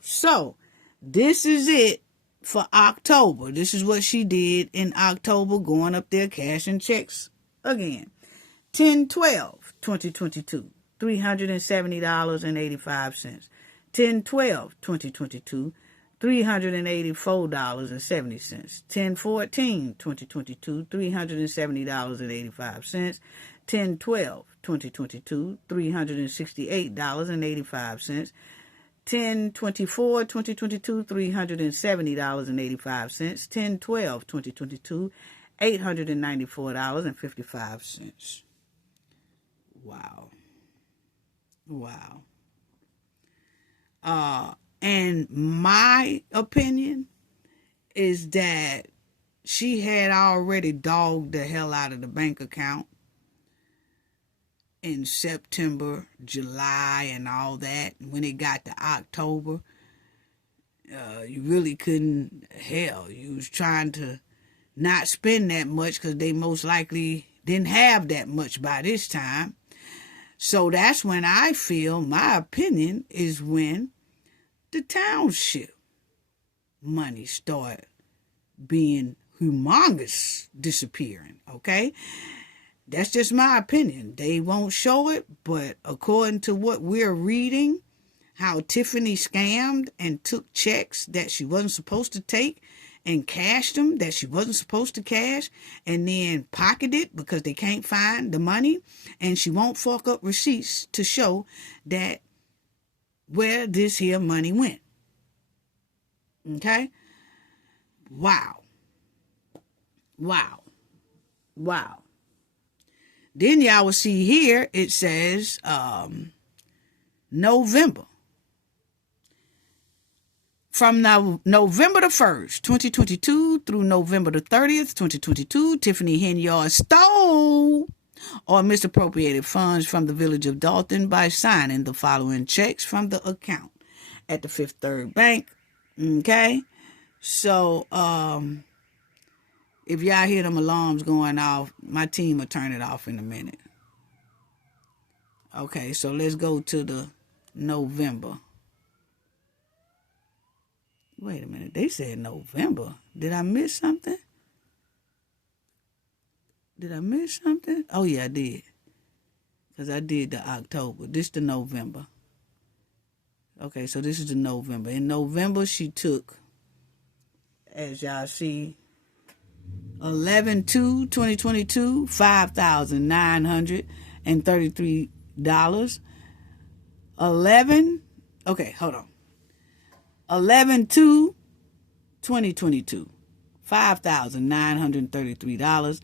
So, this is it for October. This is what she did in October, going up there cashing checks again. 10/12/2022, $370.85. 10/12/2022, $384.70. 10/14/2022, $370.85. 10/12/2022, $368.85. 10/24/2022, $370.85. 10/12/2022, $894.55. Wow. And my opinion is that she had already dogged the hell out of the bank account in September, July, and all that. When it got to October, you really couldn't, you was trying to not spend that much because they most likely didn't have that much by this time. So that's when I feel, my opinion, is when the township money start being humongous, disappearing, okay? That's just my opinion. They won't show it, but according to what we're reading, how Tiffany scammed and took checks that she wasn't supposed to take and cashed them that she wasn't supposed to cash, and then pocketed it because they can't find the money, and she won't fork up receipts to show that where this here money went. Okay? Wow. Then y'all will see here, it says November. From November the 1st, 2022 through November the 30th, 2022, Tiffany Henyard stole or misappropriated funds from the Village of Dolton by signing the following checks from the account at the Fifth Third Bank. Okay? So, if y'all hear them alarms going off, my team will turn it off in a minute. Okay, so let's go to the November. Wait a minute, they said November. Did I miss something? Oh, yeah, I did. Because I did the October. This is the November. Okay, so this is the November. In November, she took, as y'all see, 11/2/2022, $5,933. 11/2/2022, $5,933.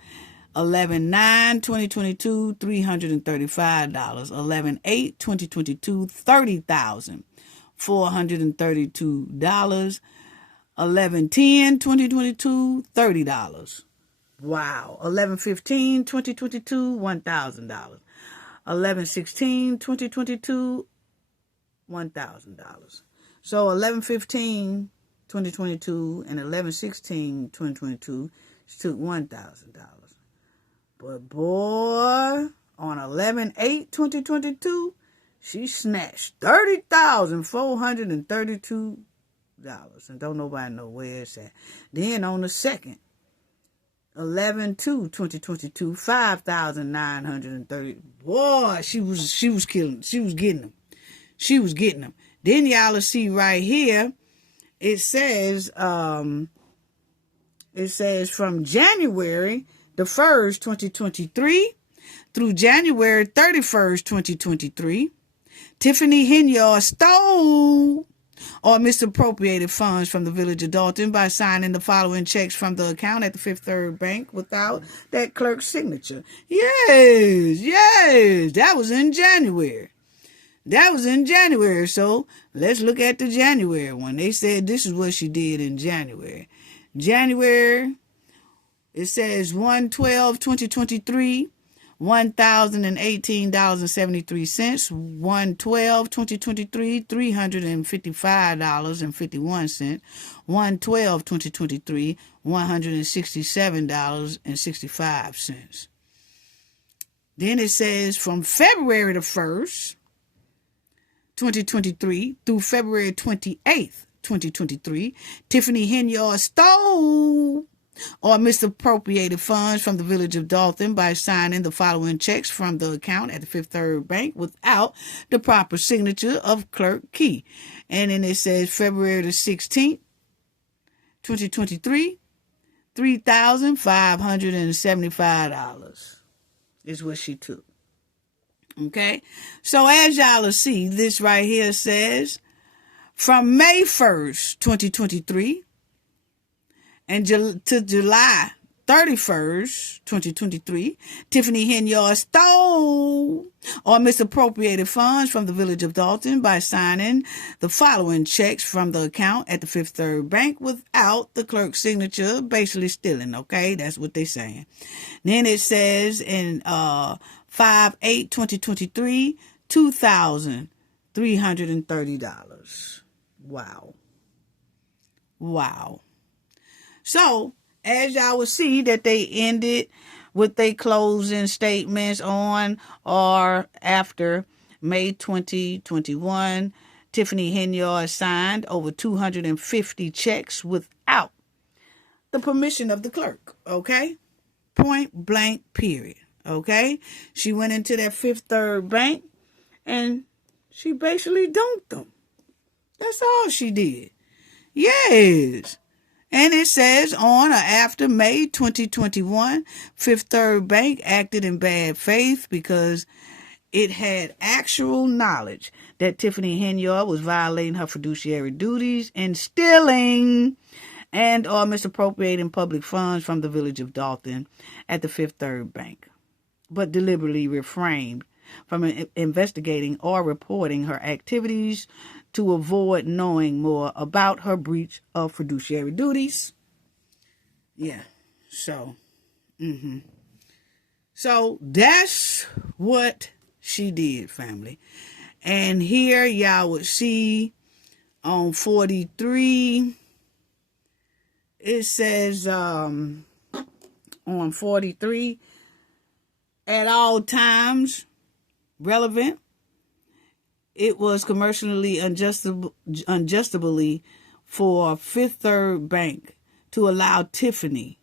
11/9/2022, $335. 11/8/2022, $30,432. 11/10/2022, $30. Wow. 11/15/2022, $1,000. 11/16/2022, $1,000. So 11/15/2022 and 11/16/2022, she took $1,000. But boy, on 11/8/2022, she snatched $30,432. And don't nobody know where it's at. Then on the second, 11/2/2022, $5,930. Boy, she was killing. She was getting them. She was getting them. Then y'all will see right here, it says from January the 1st, 2023 through January 31st, 2023, Tiffany Henyard stole or misappropriated funds from the Village of Dolton by signing the following checks from the account at the Fifth Third Bank without that clerk's signature. Yes, that was in January. So let's look at the January one. They said this is what she did in January. January, it says 1/12/2023, $1,018.73. 1/12/2023, $355.51. 1/12/2023, $167.65. Then it says from February the 1st, 2023 through February 28th, 2023, Tiffany Henyard stole or misappropriated funds from the Village of Dolton by signing the following checks from the account at the Fifth Third Bank without the proper signature of Clerk Key. And then it says February the 16th, 2023, $3,575 is what she took. Okay? So as y'all will see, this right here says from May 1st, 2023, and to July 31st, 2023, Tiffany Henyard stole or misappropriated funds from the Village of Dolton by signing the following checks from the account at the Fifth Third Bank without the clerk's signature, basically stealing, okay? That's what they're saying. Then it says in 5/8/2023, $2,330. Wow. So, as y'all will see that they ended with their closing statements on or after May 2021, Tiffany Henyard signed over 250 checks without the permission of the clerk, okay? Point blank, period, okay? She went into that Fifth Third Bank and she basically dumped them. That's all she did. Yes. And it says on or after May 2021, Fifth Third Bank acted in bad faith because it had actual knowledge that Tiffany Henyard was violating her fiduciary duties and stealing and or misappropriating public funds from the Village of Dolton at the Fifth Third Bank, but deliberately refrained from investigating or reporting her activities to avoid knowing more about her breach of fiduciary duties. Yeah, so that's what she did, family. And here y'all would see on 43, it says on 43, at all times relevant, it was commercially unjustably for Fifth Third Bank to allow Tiffany,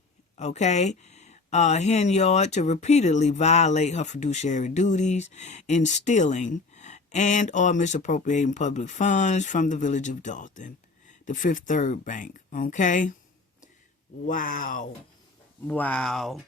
Henyard to repeatedly violate her fiduciary duties in stealing and or misappropriating public funds from the Village of Dolton, the Fifth Third Bank, okay? Wow. Wow.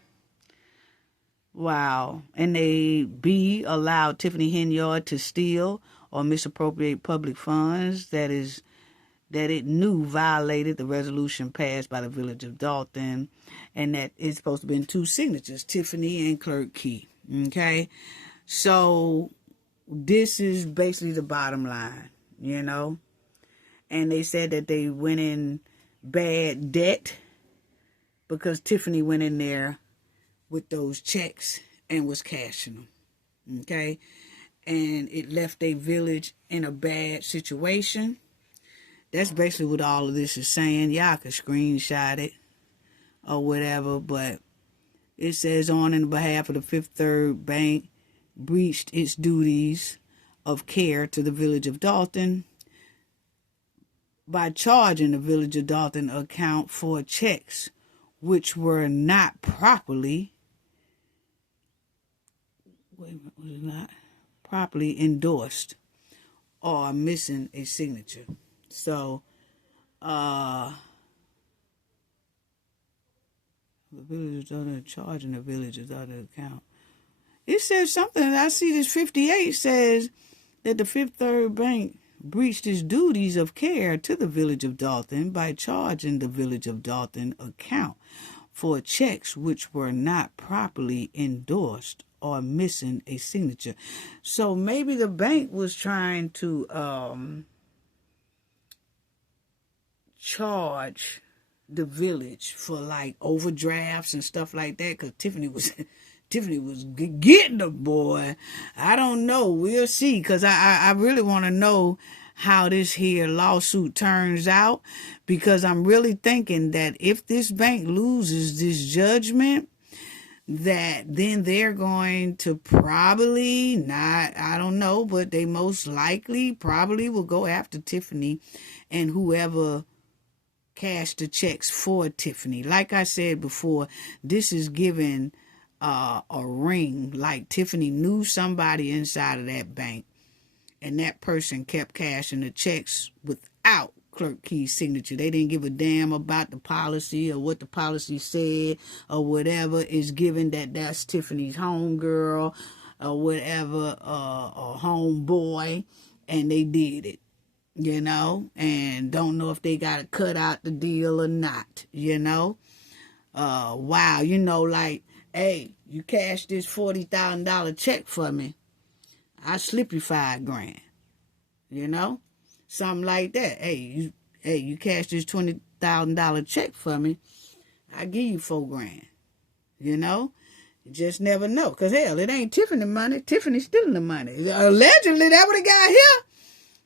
Wow. And they B, allowed Tiffany Henyard to steal or misappropriate public funds that it knew violated the resolution passed by the Village of Dolton, and that it's supposed to be in 2 signatures, Tiffany and Clerk Key. Okay? So this is basically the bottom line, you know? And they said that they went in bad debt because Tiffany went in there with those checks and was cashing them. Okay? And it left a village in a bad situation. That's basically what all of this is saying. Y'all can screenshot it or whatever, but it says on in behalf of the Fifth Third Bank breached its duties of care to the Village of Dolton by charging the Village of Dolton account for checks which were not properly endorsed or missing a signature. So, the Village of Dolton charging the Village of Dolton account. It says something. I see this 58 says that the Fifth Third Bank breached its duties of care to the Village of Dolton by charging the Village of Dolton account for checks which were not properly endorsed or missing a signature. So maybe the bank was trying to charge the village for like overdrafts and stuff like that, because Tiffany was getting the boy. I don't know. We'll see, because I really want to know how this here lawsuit turns out, because I'm really thinking that if this bank loses this judgment, that then they're going to probably not, I don't know, but they most likely probably will go after Tiffany and whoever cashed the checks for Tiffany. Like I said before, this is giving a ring, like Tiffany knew somebody inside of that bank, and that person kept cashing the checks without Clerk Key's signature. They didn't give a damn about the policy or what the policy said or whatever. Is given that that's Tiffany's homegirl or whatever, or homeboy, and they did it, you know, and don't know if they got to cut out the deal or not, you know. Wow, you know, like, hey, you cash this $40,000 check for me, I slip you $5,000, you know, something like that. Hey, you cash this $20,000 check for me, I give you $4,000, you know. You just never know, because hell, it ain't Tiffany money. Tiffany's stealing the money. Allegedly, that what he got here.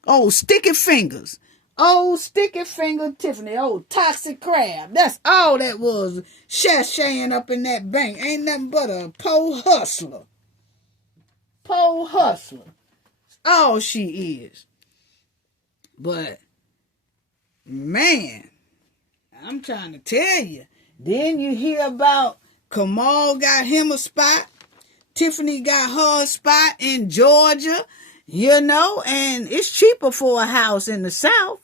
Oh, sticky fingers. Oh, sticky finger Tiffany. Oh, toxic crab. That's all that was sashaying up in that bank. Ain't nothing but a poor hustler. Poor hustler. All she is. But, man, I'm trying to tell you. Then you hear about Kamal got him a spot. Tiffany got her spot in Georgia. You know, and it's cheaper for a house in the South.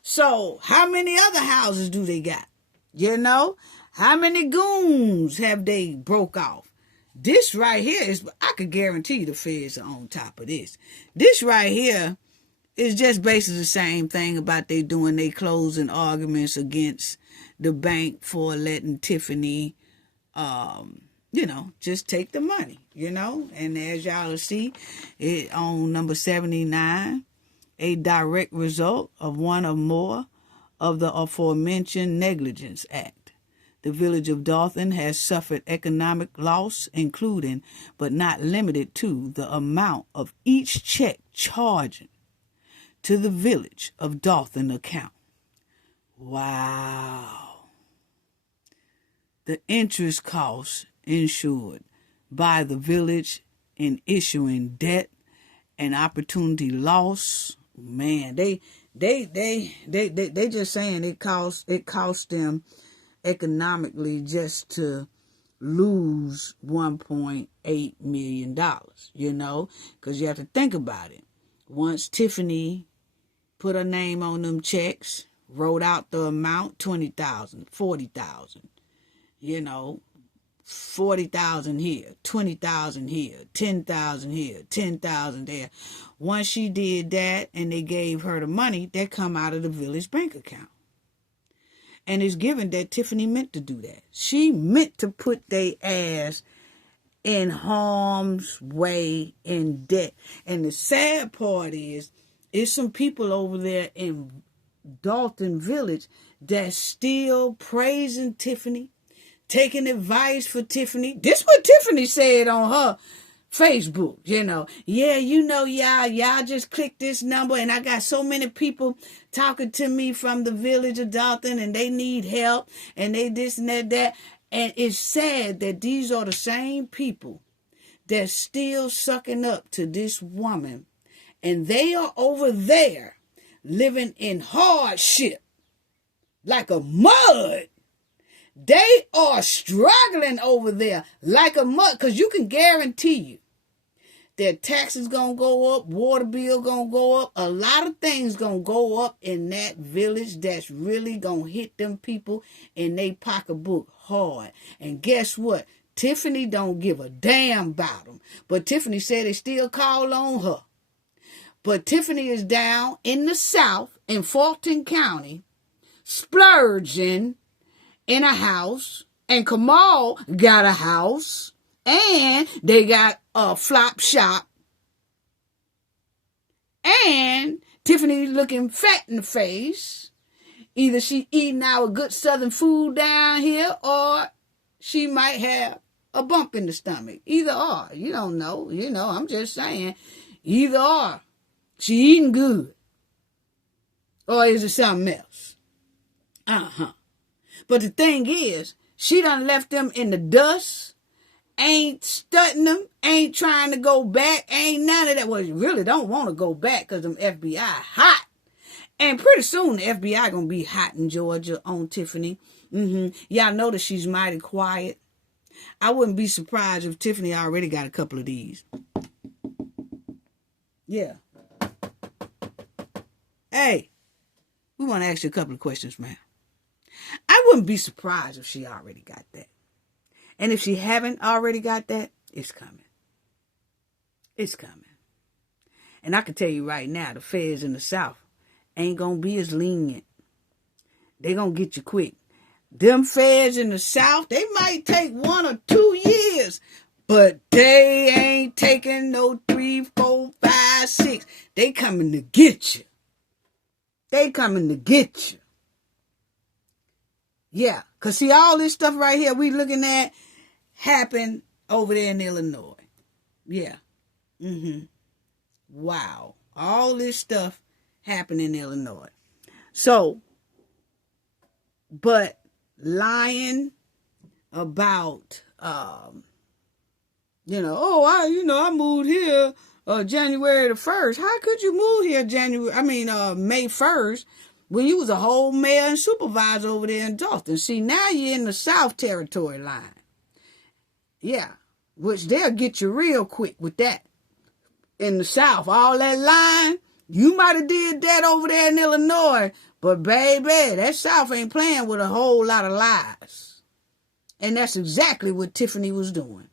So, how many other houses do they got? You know, how many goons have they broke off? This right here is, I could guarantee you the feds are on top of this. This right here is just basically the same thing about they doing their closing arguments against the bank for letting Tiffany, you know, just take the money, you know. And as y'all will see, it on number 79, a direct result of one or more of the aforementioned Negligence Act. The Village of Dolton has suffered economic loss, including, but not limited to, the amount of each check charging to the Village of Dolton account. Wow. The interest costs insured by the village in issuing debt and opportunity loss. Man, they just saying it cost them economically just to lose $1.8 million, you know, because you have to think about it. Once Tiffany put her name on them checks, wrote out the amount, $20,000, $40,000. you know, 40,000 here, 20,000 here, 10,000 here, 10,000 there. Once she did that and they gave her the money, that come out of the village bank account. And it's given that Tiffany meant to do that. She meant to put their ass in harm's way, in debt. And the sad part is some people over there in Dolton Village that's still praising Tiffany, taking advice for Tiffany. This what Tiffany said on her Facebook, Yeah, y'all just click this number, and I got so many people talking to me from the Village of Dolton, and they need help, and they this and that. And it's sad that these are the same people that's still sucking up to this woman, and they are over there living in hardship like a mud. They are struggling over there like a mud, because you can guarantee you their taxes going to go up, water bill going to go up, a lot of things going to go up in that village that's really going to hit them people in their pocketbook hard. And guess what? Tiffany don't give a damn about them. But Tiffany said they still call on her. But Tiffany is down in the South, in Fulton County, splurging in a house, and Kamal got a house, and they got a flop shop, and Tiffany looking fat in the face. Either she eating our good Southern food down here, or she might have a bump in the stomach. Either or, you don't know. I'm just saying, either or, she eating good, or is it something else? But the thing is, she done left them in the dust, ain't studying them, ain't trying to go back, ain't none of that. Well, you really don't want to go back because them FBI hot. And pretty soon the FBI going to be hot in Georgia on Tiffany. Y'all notice she's mighty quiet. I wouldn't be surprised if Tiffany already got a couple of these. Yeah. Hey, we want to ask you a couple of questions, man. I wouldn't be surprised if she already got that. And if she haven't already got that, it's coming. It's coming. And I can tell you right now, the feds in the South ain't going to be as lenient. They going to get you quick. Them feds in the South, they might take 1 or 2 years, but they ain't taking no 3, 4, 5, 6. They coming to get you. They coming to get you. Yeah, because see, all this stuff right here we looking at happened over there in Illinois. Yeah. Wow. All this stuff happened in Illinois. So, but lying about, I moved here January the 1st. How could you move here May 1st? When you was a whole mayor and supervisor over there in Dolton. See, now you're in the South Territory line. Yeah, which they'll get you real quick with that. In the South, all that line, you might have did that over there in Illinois, but baby, that South ain't playing with a whole lot of lies. And that's exactly what Tiffany was doing.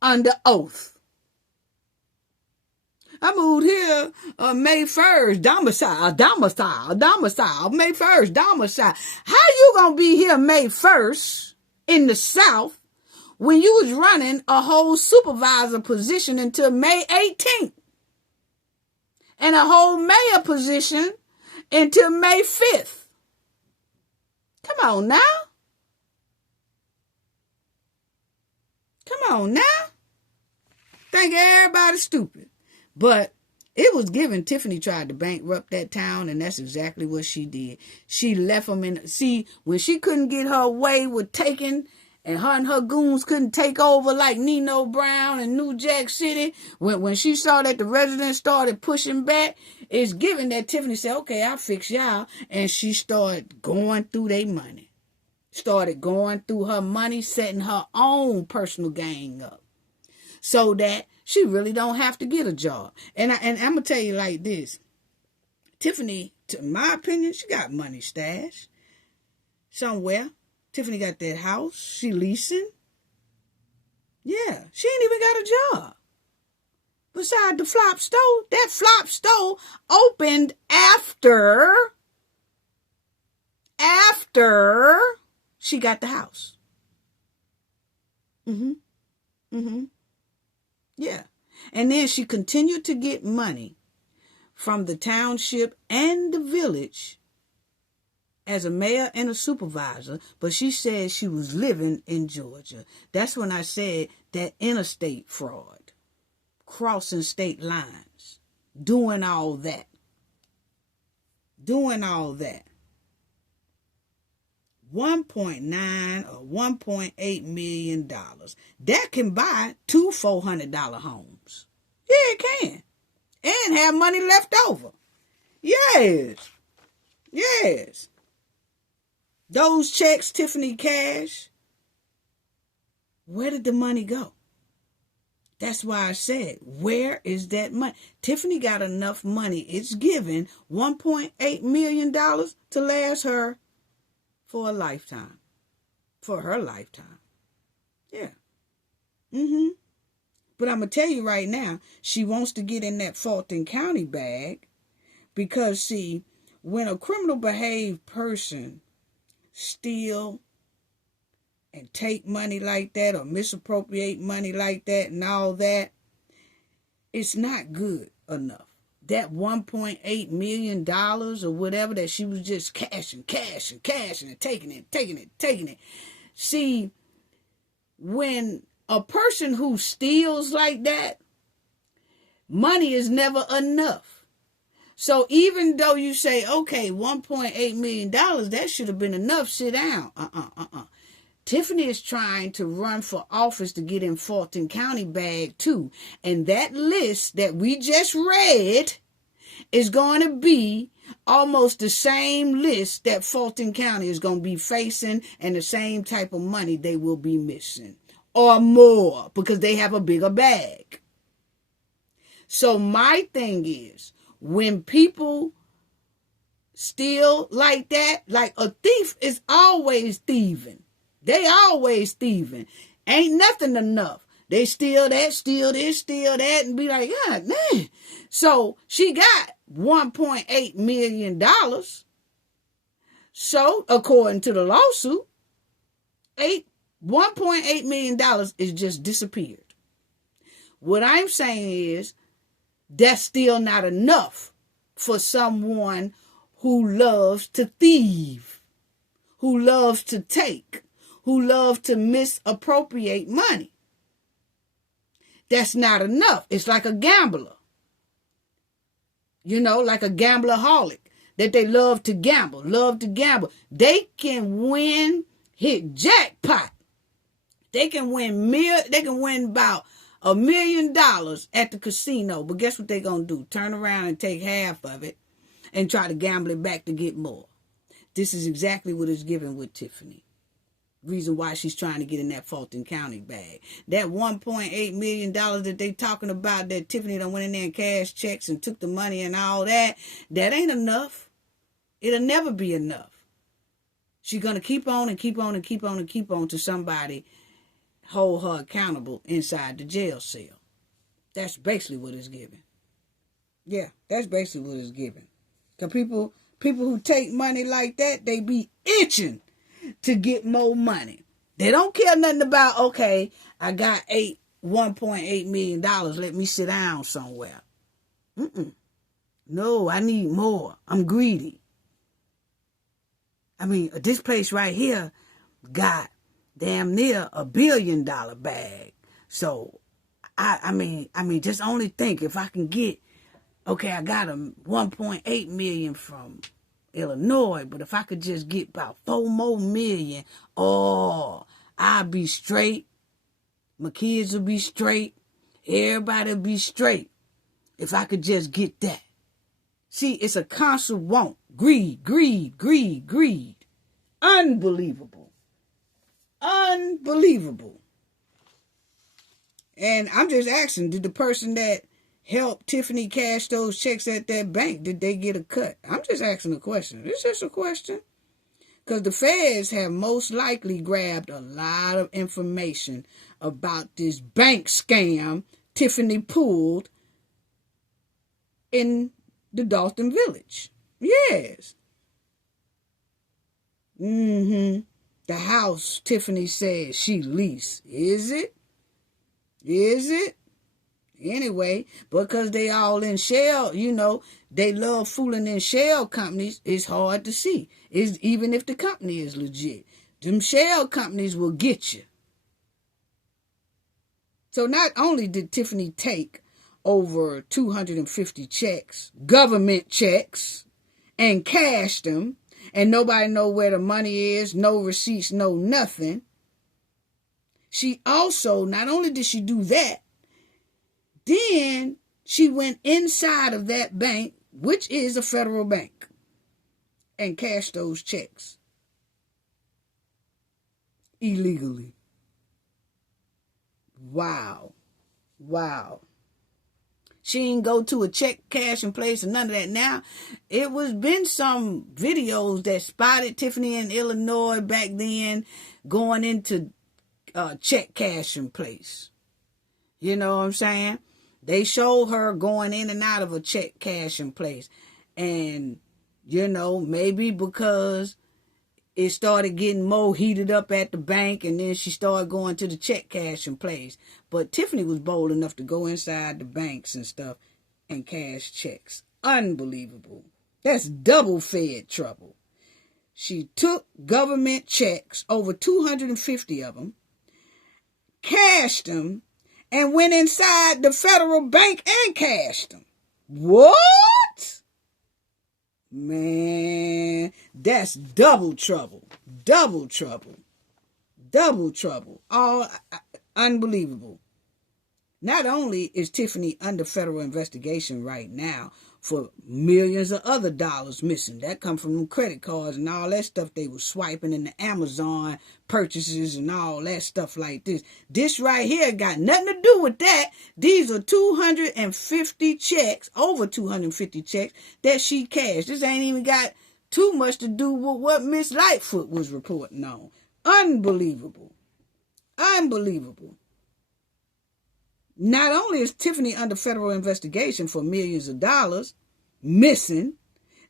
Under oath. I moved here May 1st, domicile, May 1st, domicile. How you gonna be here May 1st in the South when you was running a whole supervisor position until May 18th? And a whole mayor position until May 5th? Come on now. Come on now. Think everybody's stupid. But it was given. Tiffany tried to bankrupt that town, and that's exactly what she did. She left them in. See, when she couldn't get her way with taking, and her goons couldn't take over like Nino Brown and New Jack City, when she saw that the residents started pushing back, it's given that Tiffany said, okay, I'll fix y'all. And she started going through their money. Started going through her money, setting her own personal gang up. So that she really don't have to get a job. And I'm going to tell you like this. Tiffany, to my opinion, she got money stashed somewhere. Tiffany got that house. She leasing. Yeah, she ain't even got a job. Beside the flop store, that flop store opened after she got the house. Yeah. And then she continued to get money from the township and the village as a mayor and a supervisor, but she said she was living in Georgia. That's when I said that interstate fraud, crossing state lines, doing all that. 1.9 or $1.8 million. That can buy 2 $400 homes. Yeah, it can. And have money left over. Yes. Those checks, Tiffany cash, where did the money go? That's why I said, where is that money? Tiffany got enough money. It's given $1.8 million to last her for a lifetime. For her lifetime. Yeah. But I'm going to tell you right now, she wants to get in that Fulton County bag because, see, when a criminal behaved person steal and take money like that or misappropriate money like that and all that, it's not good enough. That $1.8 million or whatever that she was just cashing and taking it. See, when a person who steals like that, money is never enough. So even though you say, okay, $1.8 million, that should have been enough, sit down. Tiffany is trying to run for office to get in Fulton County bag too. And that list that we just read is going to be almost the same list that Fulton County is going to be facing and the same type of money they will be missing. Or more, because they have a bigger bag. So my thing is, when people steal like that, like a thief is always thieving. They always thieving. Ain't nothing enough. They steal that, steal this, steal that, and be like, God, man. So she got $1.8 million. So, according to the lawsuit, $1.8 million is just disappeared. What I'm saying is, that's still not enough for someone who loves to thieve, who loves to take, who loves to misappropriate money. That's not enough. It's like a gambler. You know, like a gambleraholic, that they love to gamble. They can win, hit jackpot. They can win about $1 million at the casino. But guess what they're going to do? Turn around and take half of it and try to gamble it back to get more. This is exactly what is given with Tiffany. Reason why she's trying to get in that Fulton County bag. That $1.8 million that they talking about, that Tiffany done went in there and cashed checks and took the money and all that, that ain't enough. It'll never be enough. She's going to keep on till somebody hold her accountable inside the jail cell. That's basically what it's given. Yeah, that's basically what it's given. Because people who take money like that, they be itching to get more money. They don't care nothing about, okay, I got $1.8 million. Let me sit down somewhere. No, I need more. I'm greedy. I mean, this place right here got damn near $1 billion bag. So, I mean, just only think if I can get, okay, I got a 1.8 million from Illinois, but if I could just get about 4 more million, I'll be straight. My kids will be straight. Everybody will be straight. If I could just get that. See, it's a constant want. Greed. Unbelievable. And I'm just asking, did the person that helped Tiffany cash those checks at that bank, did they get a cut? I'm just asking a question. It's just a question. Because the feds have most likely grabbed a lot of information about this bank scam Tiffany pulled in the Dolton Village. Yes. The house Tiffany says she leased. Is it? Is it? Anyway, because they all in shell, they love fooling in shell companies. It's hard to see. Even if the company is legit. Them shell companies will get you. So not only did Tiffany take over 250 checks, government checks, and cashed them, and nobody know where the money is, no receipts, no nothing. She also, not only did she do that, then she went inside of that bank, which is a federal bank, and cashed those checks illegally. Wow. She didn't go to a check cashing place or none of that. Now, it was been some videos that spotted Tiffany in Illinois back then going into check cashing place. You know what I'm saying? They showed her going in and out of a check cashing place. And, maybe because it started getting more heated up at the bank, and then she started going to the check cashing place. But Tiffany was bold enough to go inside the banks and stuff and cash checks. Unbelievable. That's double fed trouble. She took government checks, over 250 of them, cashed them, and went inside the federal bank and cashed them. What? Man, that's double trouble. Double trouble. All unbelievable. Not only is Tiffany under federal investigation right now for millions of other dollars missing. That come from them credit cards and all that stuff they were swiping in the Amazon purchases and all that stuff like this. This right here got nothing to do with that. These are 250 checks, over 250 checks that she cashed. This ain't even got too much to do with what Miss Lightfoot was reporting on. Unbelievable. Not only is Tiffany under federal investigation for millions of dollars missing,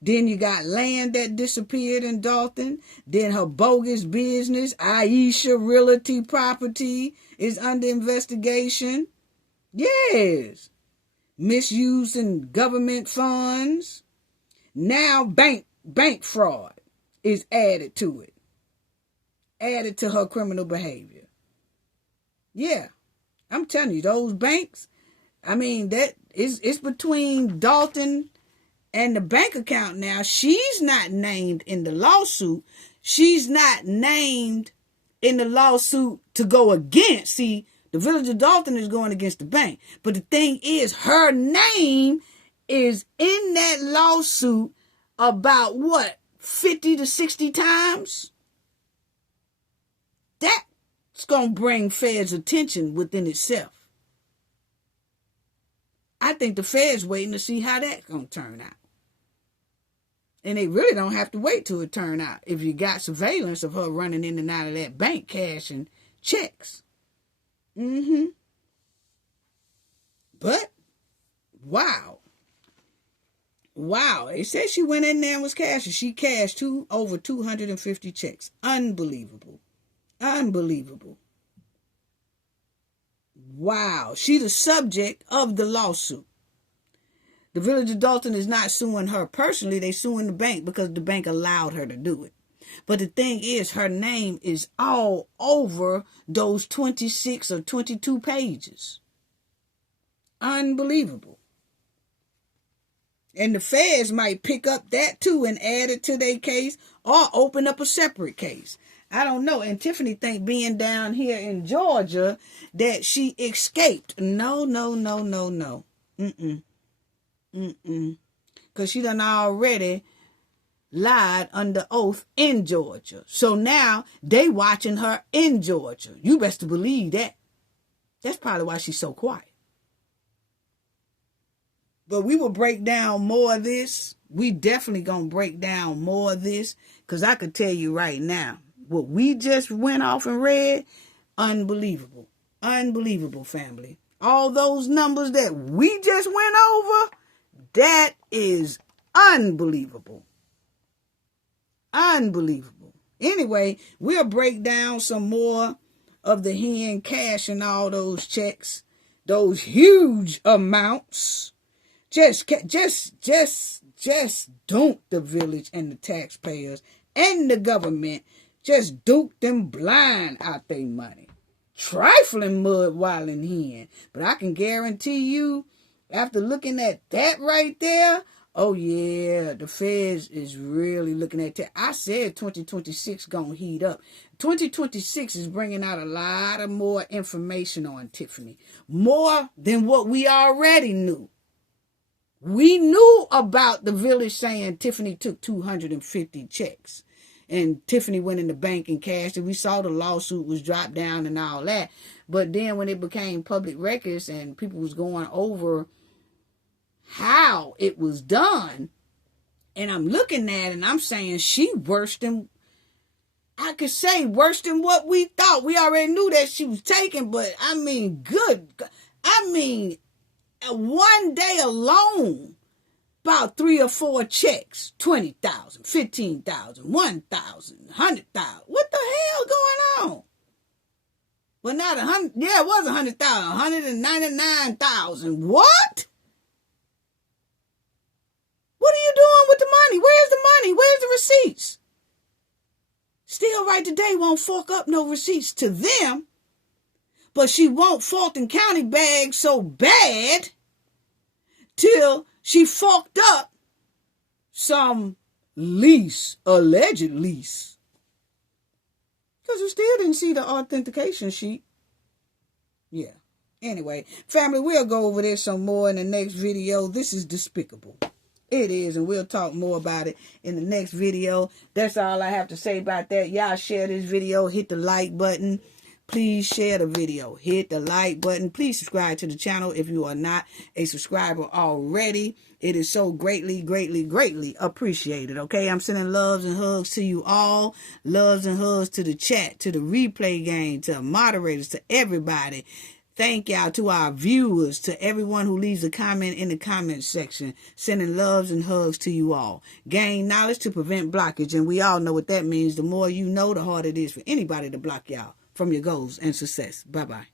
then you got land that disappeared in Dolton, then her bogus business, Aisha Realty Property, is under investigation. Yes. Misusing government funds. Now bank fraud is added to it. Added to her criminal behavior. Yeah. I'm telling you, those banks, that it's between Dolton and the bank account now. She's not named in the lawsuit. She's not named in the lawsuit to go against. See, the Village of Dolton is going against the bank. But the thing is, her name is in that lawsuit about 50 to 60 times? It's going to bring feds' attention within itself. I think the feds waiting to see how that's going to turn out. And they really don't have to wait till it turn out if you got surveillance of her running in and out of that bank cashing checks. But, wow. They said she went in there and was cashing. She cashed over 250 checks. Unbelievable. Wow. She's the subject of the lawsuit. The Village of Dolton is not suing her personally. They suing the bank because the bank allowed her to do it. But the thing is, her name is all over those 26 or 22 pages. Unbelievable. And the feds might pick up that too and add it to their case or open up a separate case. I don't know. And Tiffany think being down here in Georgia that she escaped. No. Because she done already lied under oath in Georgia. So now they watching her in Georgia. You best to believe that. That's probably why she's so quiet. But we will break down more of this we definitely gonna break down more of this, because I could tell you right now, what we just went off and read, unbelievable. Unbelievable, family. All those numbers that we just went over, that is unbelievable. Unbelievable. Anyway, we'll break down some more of the hen cashing all those checks, those huge amounts. Just don't the village and the taxpayers and the government just duke them blind out their money. Trifling mud wilding hen. But I can guarantee you, after looking at that right there, oh yeah, the feds is really looking at that. I said 2026 gonna heat up. 2026 is bringing out a lot of more information on Tiffany. More than what we already knew. We knew about the village saying Tiffany took 250 checks. And Tiffany went in the bank and cashed it. We saw the lawsuit was dropped down and all that. But then when it became public records and people was going over how it was done, and I'm looking at it and I'm saying she worse than, I could say worse than what we thought. We already knew that she was taken, but I mean, one day alone, about 3 or 4 checks, 20,000, 15,000, 1,000, 100,000. What the hell going on? Well, not 100. Yeah, it was 100,000, 199,000. What? What are you doing with the money? Where's the money? Where's the receipts? Still right today won't fork up no receipts to them, but she won't Fulton County bag so bad till she forked up some lease, alleged lease. Because we still didn't see the authentication sheet. Yeah. Anyway, family, we'll go over this some more in the next video. This is despicable. It is, and we'll talk more about it in the next video. That's all I have to say about that. Y'all share this video. Hit the like button. Please share the video. Hit the like button. Please subscribe to the channel if you are not a subscriber already. It is so greatly, greatly, greatly appreciated. Okay, I'm sending loves and hugs to you all. Loves and hugs to the chat, to the replay game, to moderators, to everybody. Thank y'all, to our viewers, to everyone who leaves a comment in the comment section. Sending loves and hugs to you all. Gain knowledge to prevent blockage. And we all know what that means. The more you know, the harder it is for anybody to block y'all from your goals and success. Bye-bye.